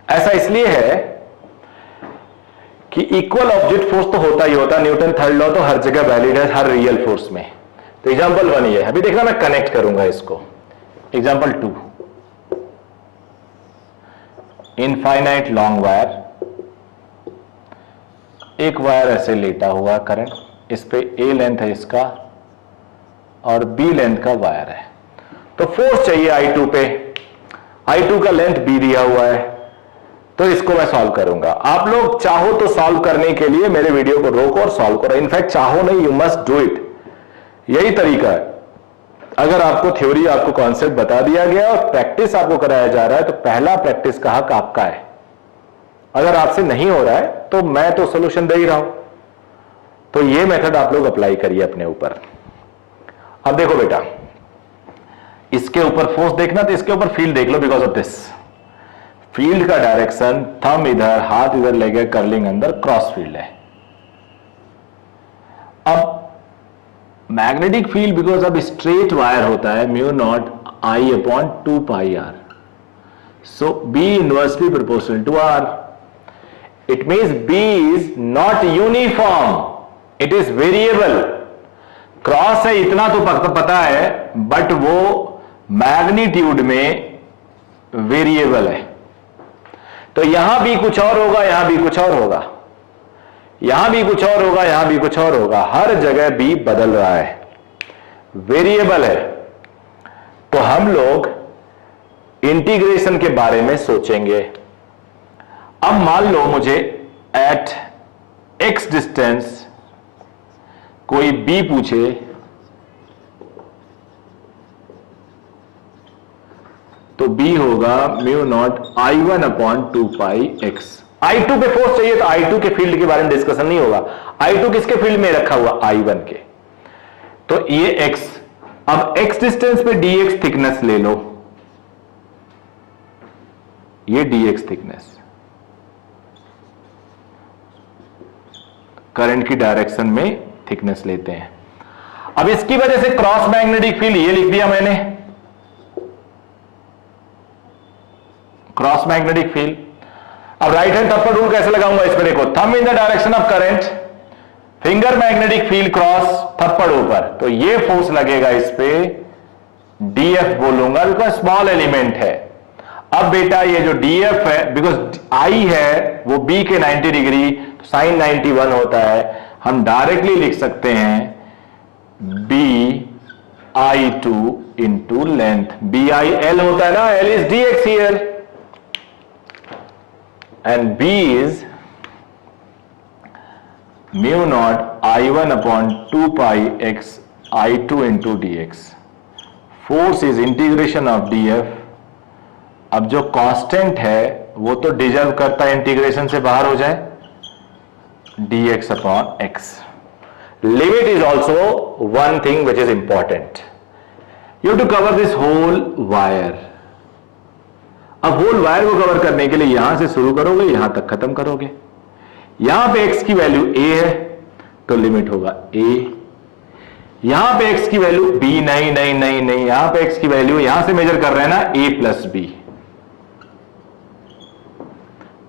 ऐसा इसलिए है कि इक्वल ऑब्जेक्ट फोर्स तो होता ही होता, न्यूटन थर्ड लॉ तो हर जगह वैलिड है, हर रियल फोर्स में। तो एग्जांपल 1 ये है, अभी देखना मैं कनेक्ट करूंगा इसको। एग्जांपल 2, इनफाइनाइट लॉन्ग वायर, एक वायर ऐसे लेटा हुआ करंट, इस पे ए लेंथ है इसका और बी लेंथ का वायर है। तो फोर्स चाहिए I2 पे, I2 का लेंथ बी दिया हुआ है, तो इसको मैं सॉल्व करूंगा। आप लोग चाहो तो सॉल्व करने के लिए मेरे वीडियो को रोको और सॉल्व करो। इनफैक्ट चाहो नहीं, यू मस्ट डू इट, यही तरीका है। अगर आपको थ्योरी, आपको कॉन्सेप्ट बता दिया गया और प्रैक्टिस आपको कराया जा रहा है, तो पहला प्रैक्टिस का हक आपका है। अगर आपसे नहीं हो रहा है तो मैं तो सोल्यूशन दे ही रहा हूं, तो ये मेथड आप लोग अप्लाई करिए अपने ऊपर। अब देखो बेटा, इसके ऊपर फोर्स देखना, तो इसके ऊपर फील्ड देख लो। बिकॉज ऑफ दिस फील्ड का डायरेक्शन, थंब इधर, हाथ इधर लेके कर्लिंग अंदर, क्रॉस फील्ड है। अब मैग्नेटिक फील्ड बिकॉज अब स्ट्रेट वायर होता है, mu naught I upon 2 pi R, so B inversely proportional to R. It means B is not uniform, it is variable. Cross है इतना तो पता है, बट वो मैग्नीट्यूड में वेरिएबल है। तो यहां भी कुछ और होगा, यहां भी कुछ और होगा, यहां भी कुछ और होगा, यहां भी कुछ और होगा, हर जगह बी बदल रहा है, वेरिएबल है। तो हम लोग इंटीग्रेशन के बारे में सोचेंगे। अब मान लो मुझे एट एक्स डिस्टेंस कोई बी पूछे, तो बी होगा म्यू नॉट I1 अपॉन 2 पाई एक्स। I2 पे फोर्स चाहिए तो I2 के फील्ड के बारे में डिस्कशन नहीं होगा। I2 किसके फील्ड में रखा हुआ, I1 के। तो ये x, अब x डिस्टेंस पे dx थिकनेस ले लो, ये dx थिकनेस करंट की डायरेक्शन में थिकनेस लेते हैं। अब इसकी वजह से क्रॉस मैग्नेटिक फील्ड ये लिख दिया मैंने, क्रॉस मैग्नेटिक फील्ड। अब राइट हैंड थंब रूल कैसे लगाऊंगा इसमें, देखो, thumb in the direction of current, finger magnetic field cross थप्पड़ ऊपर, तो ये फोर्स लगेगा इस पे, डीएफ बोलूंगा बिकॉज स्मॉल एलिमेंट है। अब बेटा ये जो डीएफ है, बिकॉज आई है वो बी के 90 डिग्री, तो साइन 91 होता है, हम डायरेक्टली लिख सकते हैं B I2 into length, B I L होता है ना, L is dx here, and B is mu naught I1 upon 2 pi x I2 into dx. Force is integration of df. अब जो कांस्टेंट है वो तो डिजर्व करता है इंटीग्रेशन से बाहर हो जाए, dx upon x. Limit is also one thing which is important. You have to cover this whole wire. अब होल वायर को कवर करने के लिए यहां से शुरू करोगे, यहां तक खत्म करोगे। यहां पे x की वैल्यू a है तो लिमिट होगा a, यहां पे x की वैल्यू b, नहीं नहीं नहीं नहीं, यहां पे x की वैल्यू यहां से मेजर कर रहे हैं ना a प्लस b,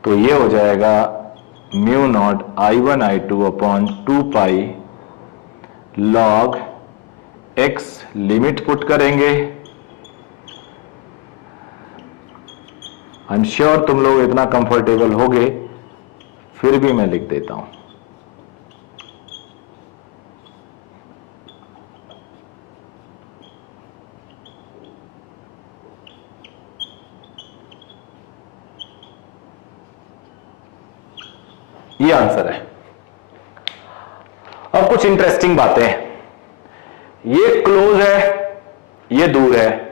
तो ये हो जाएगा mu naught I1 I2 upon 2 pi log x, limit put करेंगे। आई एम श्योर तुम लोग इतना कंफर्टेबल होगे, फिर भी मैं लिख देता हूं। ये आंसर है। अब कुछ इंटरेस्टिंग बातें, ये क्लोज है, ये दूर है,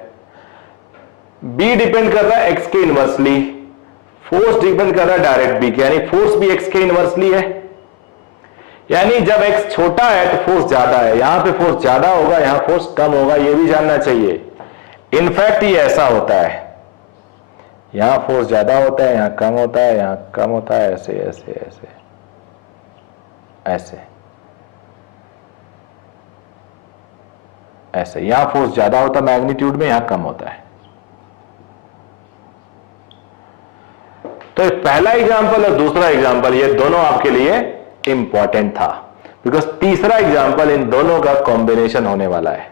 B डिपेंड कर रहा है x के इनवर्सली, फोर्स डिपेंड कर रहा है डायरेक्ट B के, यानी फोर्स भी x के इनवर्सली है, यानी जब x छोटा है तो फोर्स ज्यादा है, यहां पे फोर्स ज्यादा होगा, यहां फोर्स कम होगा, ये भी जानना चाहिए। इनफैक्ट ये ऐसा होता है, यहां फोर्स ज्यादा होता है, यहां कम होता है, यहां कम होता है, ऐसे ऐसे ऐसे ऐसे ऐसे, यहां फोर्स ज्यादा होता है मैग्नीट्यूड में, यहां कम होता है। तो पहला एग्जांपल और दूसरा एग्जांपल ये दोनों आपके लिए इंपॉर्टेंट था, बिकॉज तीसरा एग्जांपल इन दोनों का कॉम्बिनेशन होने वाला है।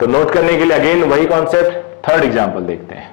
तो नोट करने के लिए अगेन वही कॉन्सेप्ट, थर्ड एग्जांपल देखते हैं।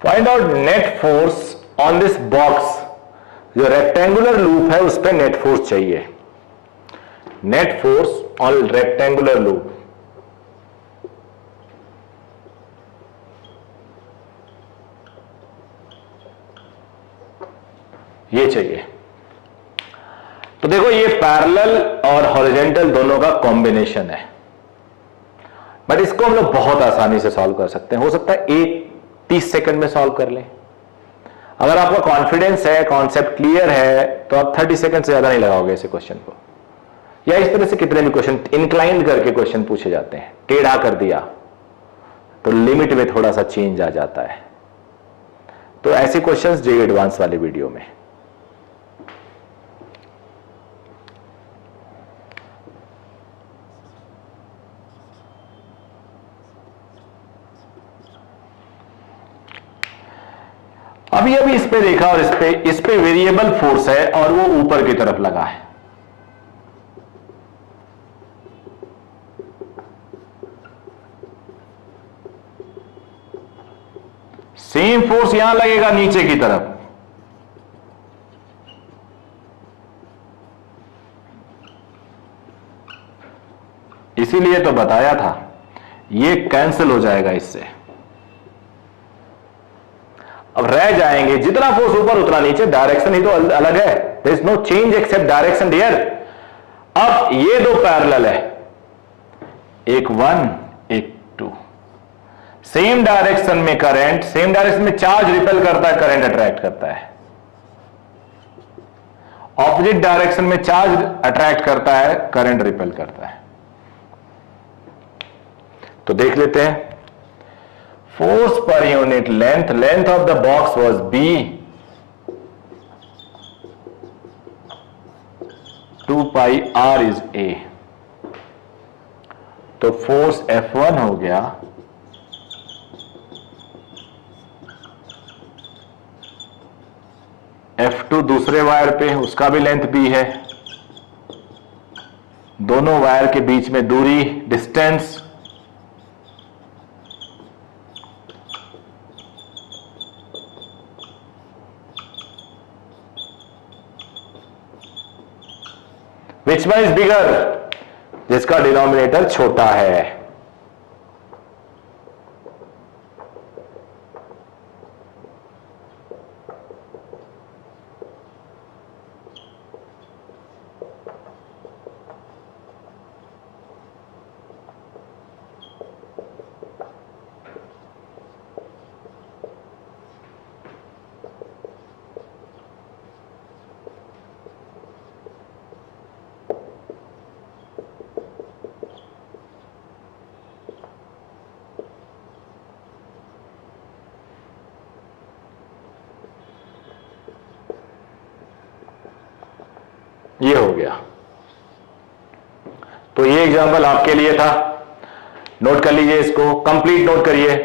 Find out net force on this box, जो रेक्टेंगुलर लूप है उस पर नेट फोर्स चाहिए। Net force on rectangular loop, ये चाहिए। तो देखो ये पैरेलल और हॉरिजॉन्टल दोनों का कॉम्बिनेशन है, बट इसको हम लोग बहुत आसानी से सॉल्व कर सकते हैं। हो सकता है 30 सेकंड में सॉल्व कर लें। अगर आपका कॉन्फिडेंस है, कॉन्सेप्ट क्लियर है, तो आप 30 सेकंड से ज्यादा नहीं लगाओगे इसे क्वेश्चन को। या इस तरह से कितने भी क्वेश्चन इंक्लाइंड करके क्वेश्चन पूछे जाते हैं, टेढ़ा कर दिया तो लिमिट में थोड़ा सा चेंज आ जाता है। तो ऐसे क्वेश्चंस जेईई एडवांस वाले वीडियो में। अभी इस पे देखा और इस पे वेरिएबल फोर्स है और वो ऊपर की तरफ लगा है। सेम फोर्स यहां लगेगा नीचे की तरफ, इसीलिए तो बताया था ये कैंसिल हो जाएगा इससे। अब रह जाएंगे जितना फोर्स ऊपर उतना नीचे, डायरेक्शन ही तो अलग है। There is no change except direction dear. अब ये दो पैरेलल है, एक 1 एक 2, सेम डायरेक्शन में करंट, सेम डायरेक्शन में चार्ज रिपेल करता है, करंट अट्रैक्ट करता है। ऑपोजिट डायरेक्शन में चार्ज अट्रैक्ट करता है, करंट रिपेल करता है। तो देख लेते हैं। Force per unit length, length of the box was B, 2 pi r is A. तो फोर्स F1 हो गया, F2 दूसरे वायर पे, उसका भी लेंथ B है, दोनों वायर के बीच में दूरी, distance which one is bigger, जिसका डिनोमिनेटर छोटा है। ये हो गया। तो ये एग्जांपल आपके लिए था, नोट कर लीजिए, इसको कंप्लीट नोट करिए।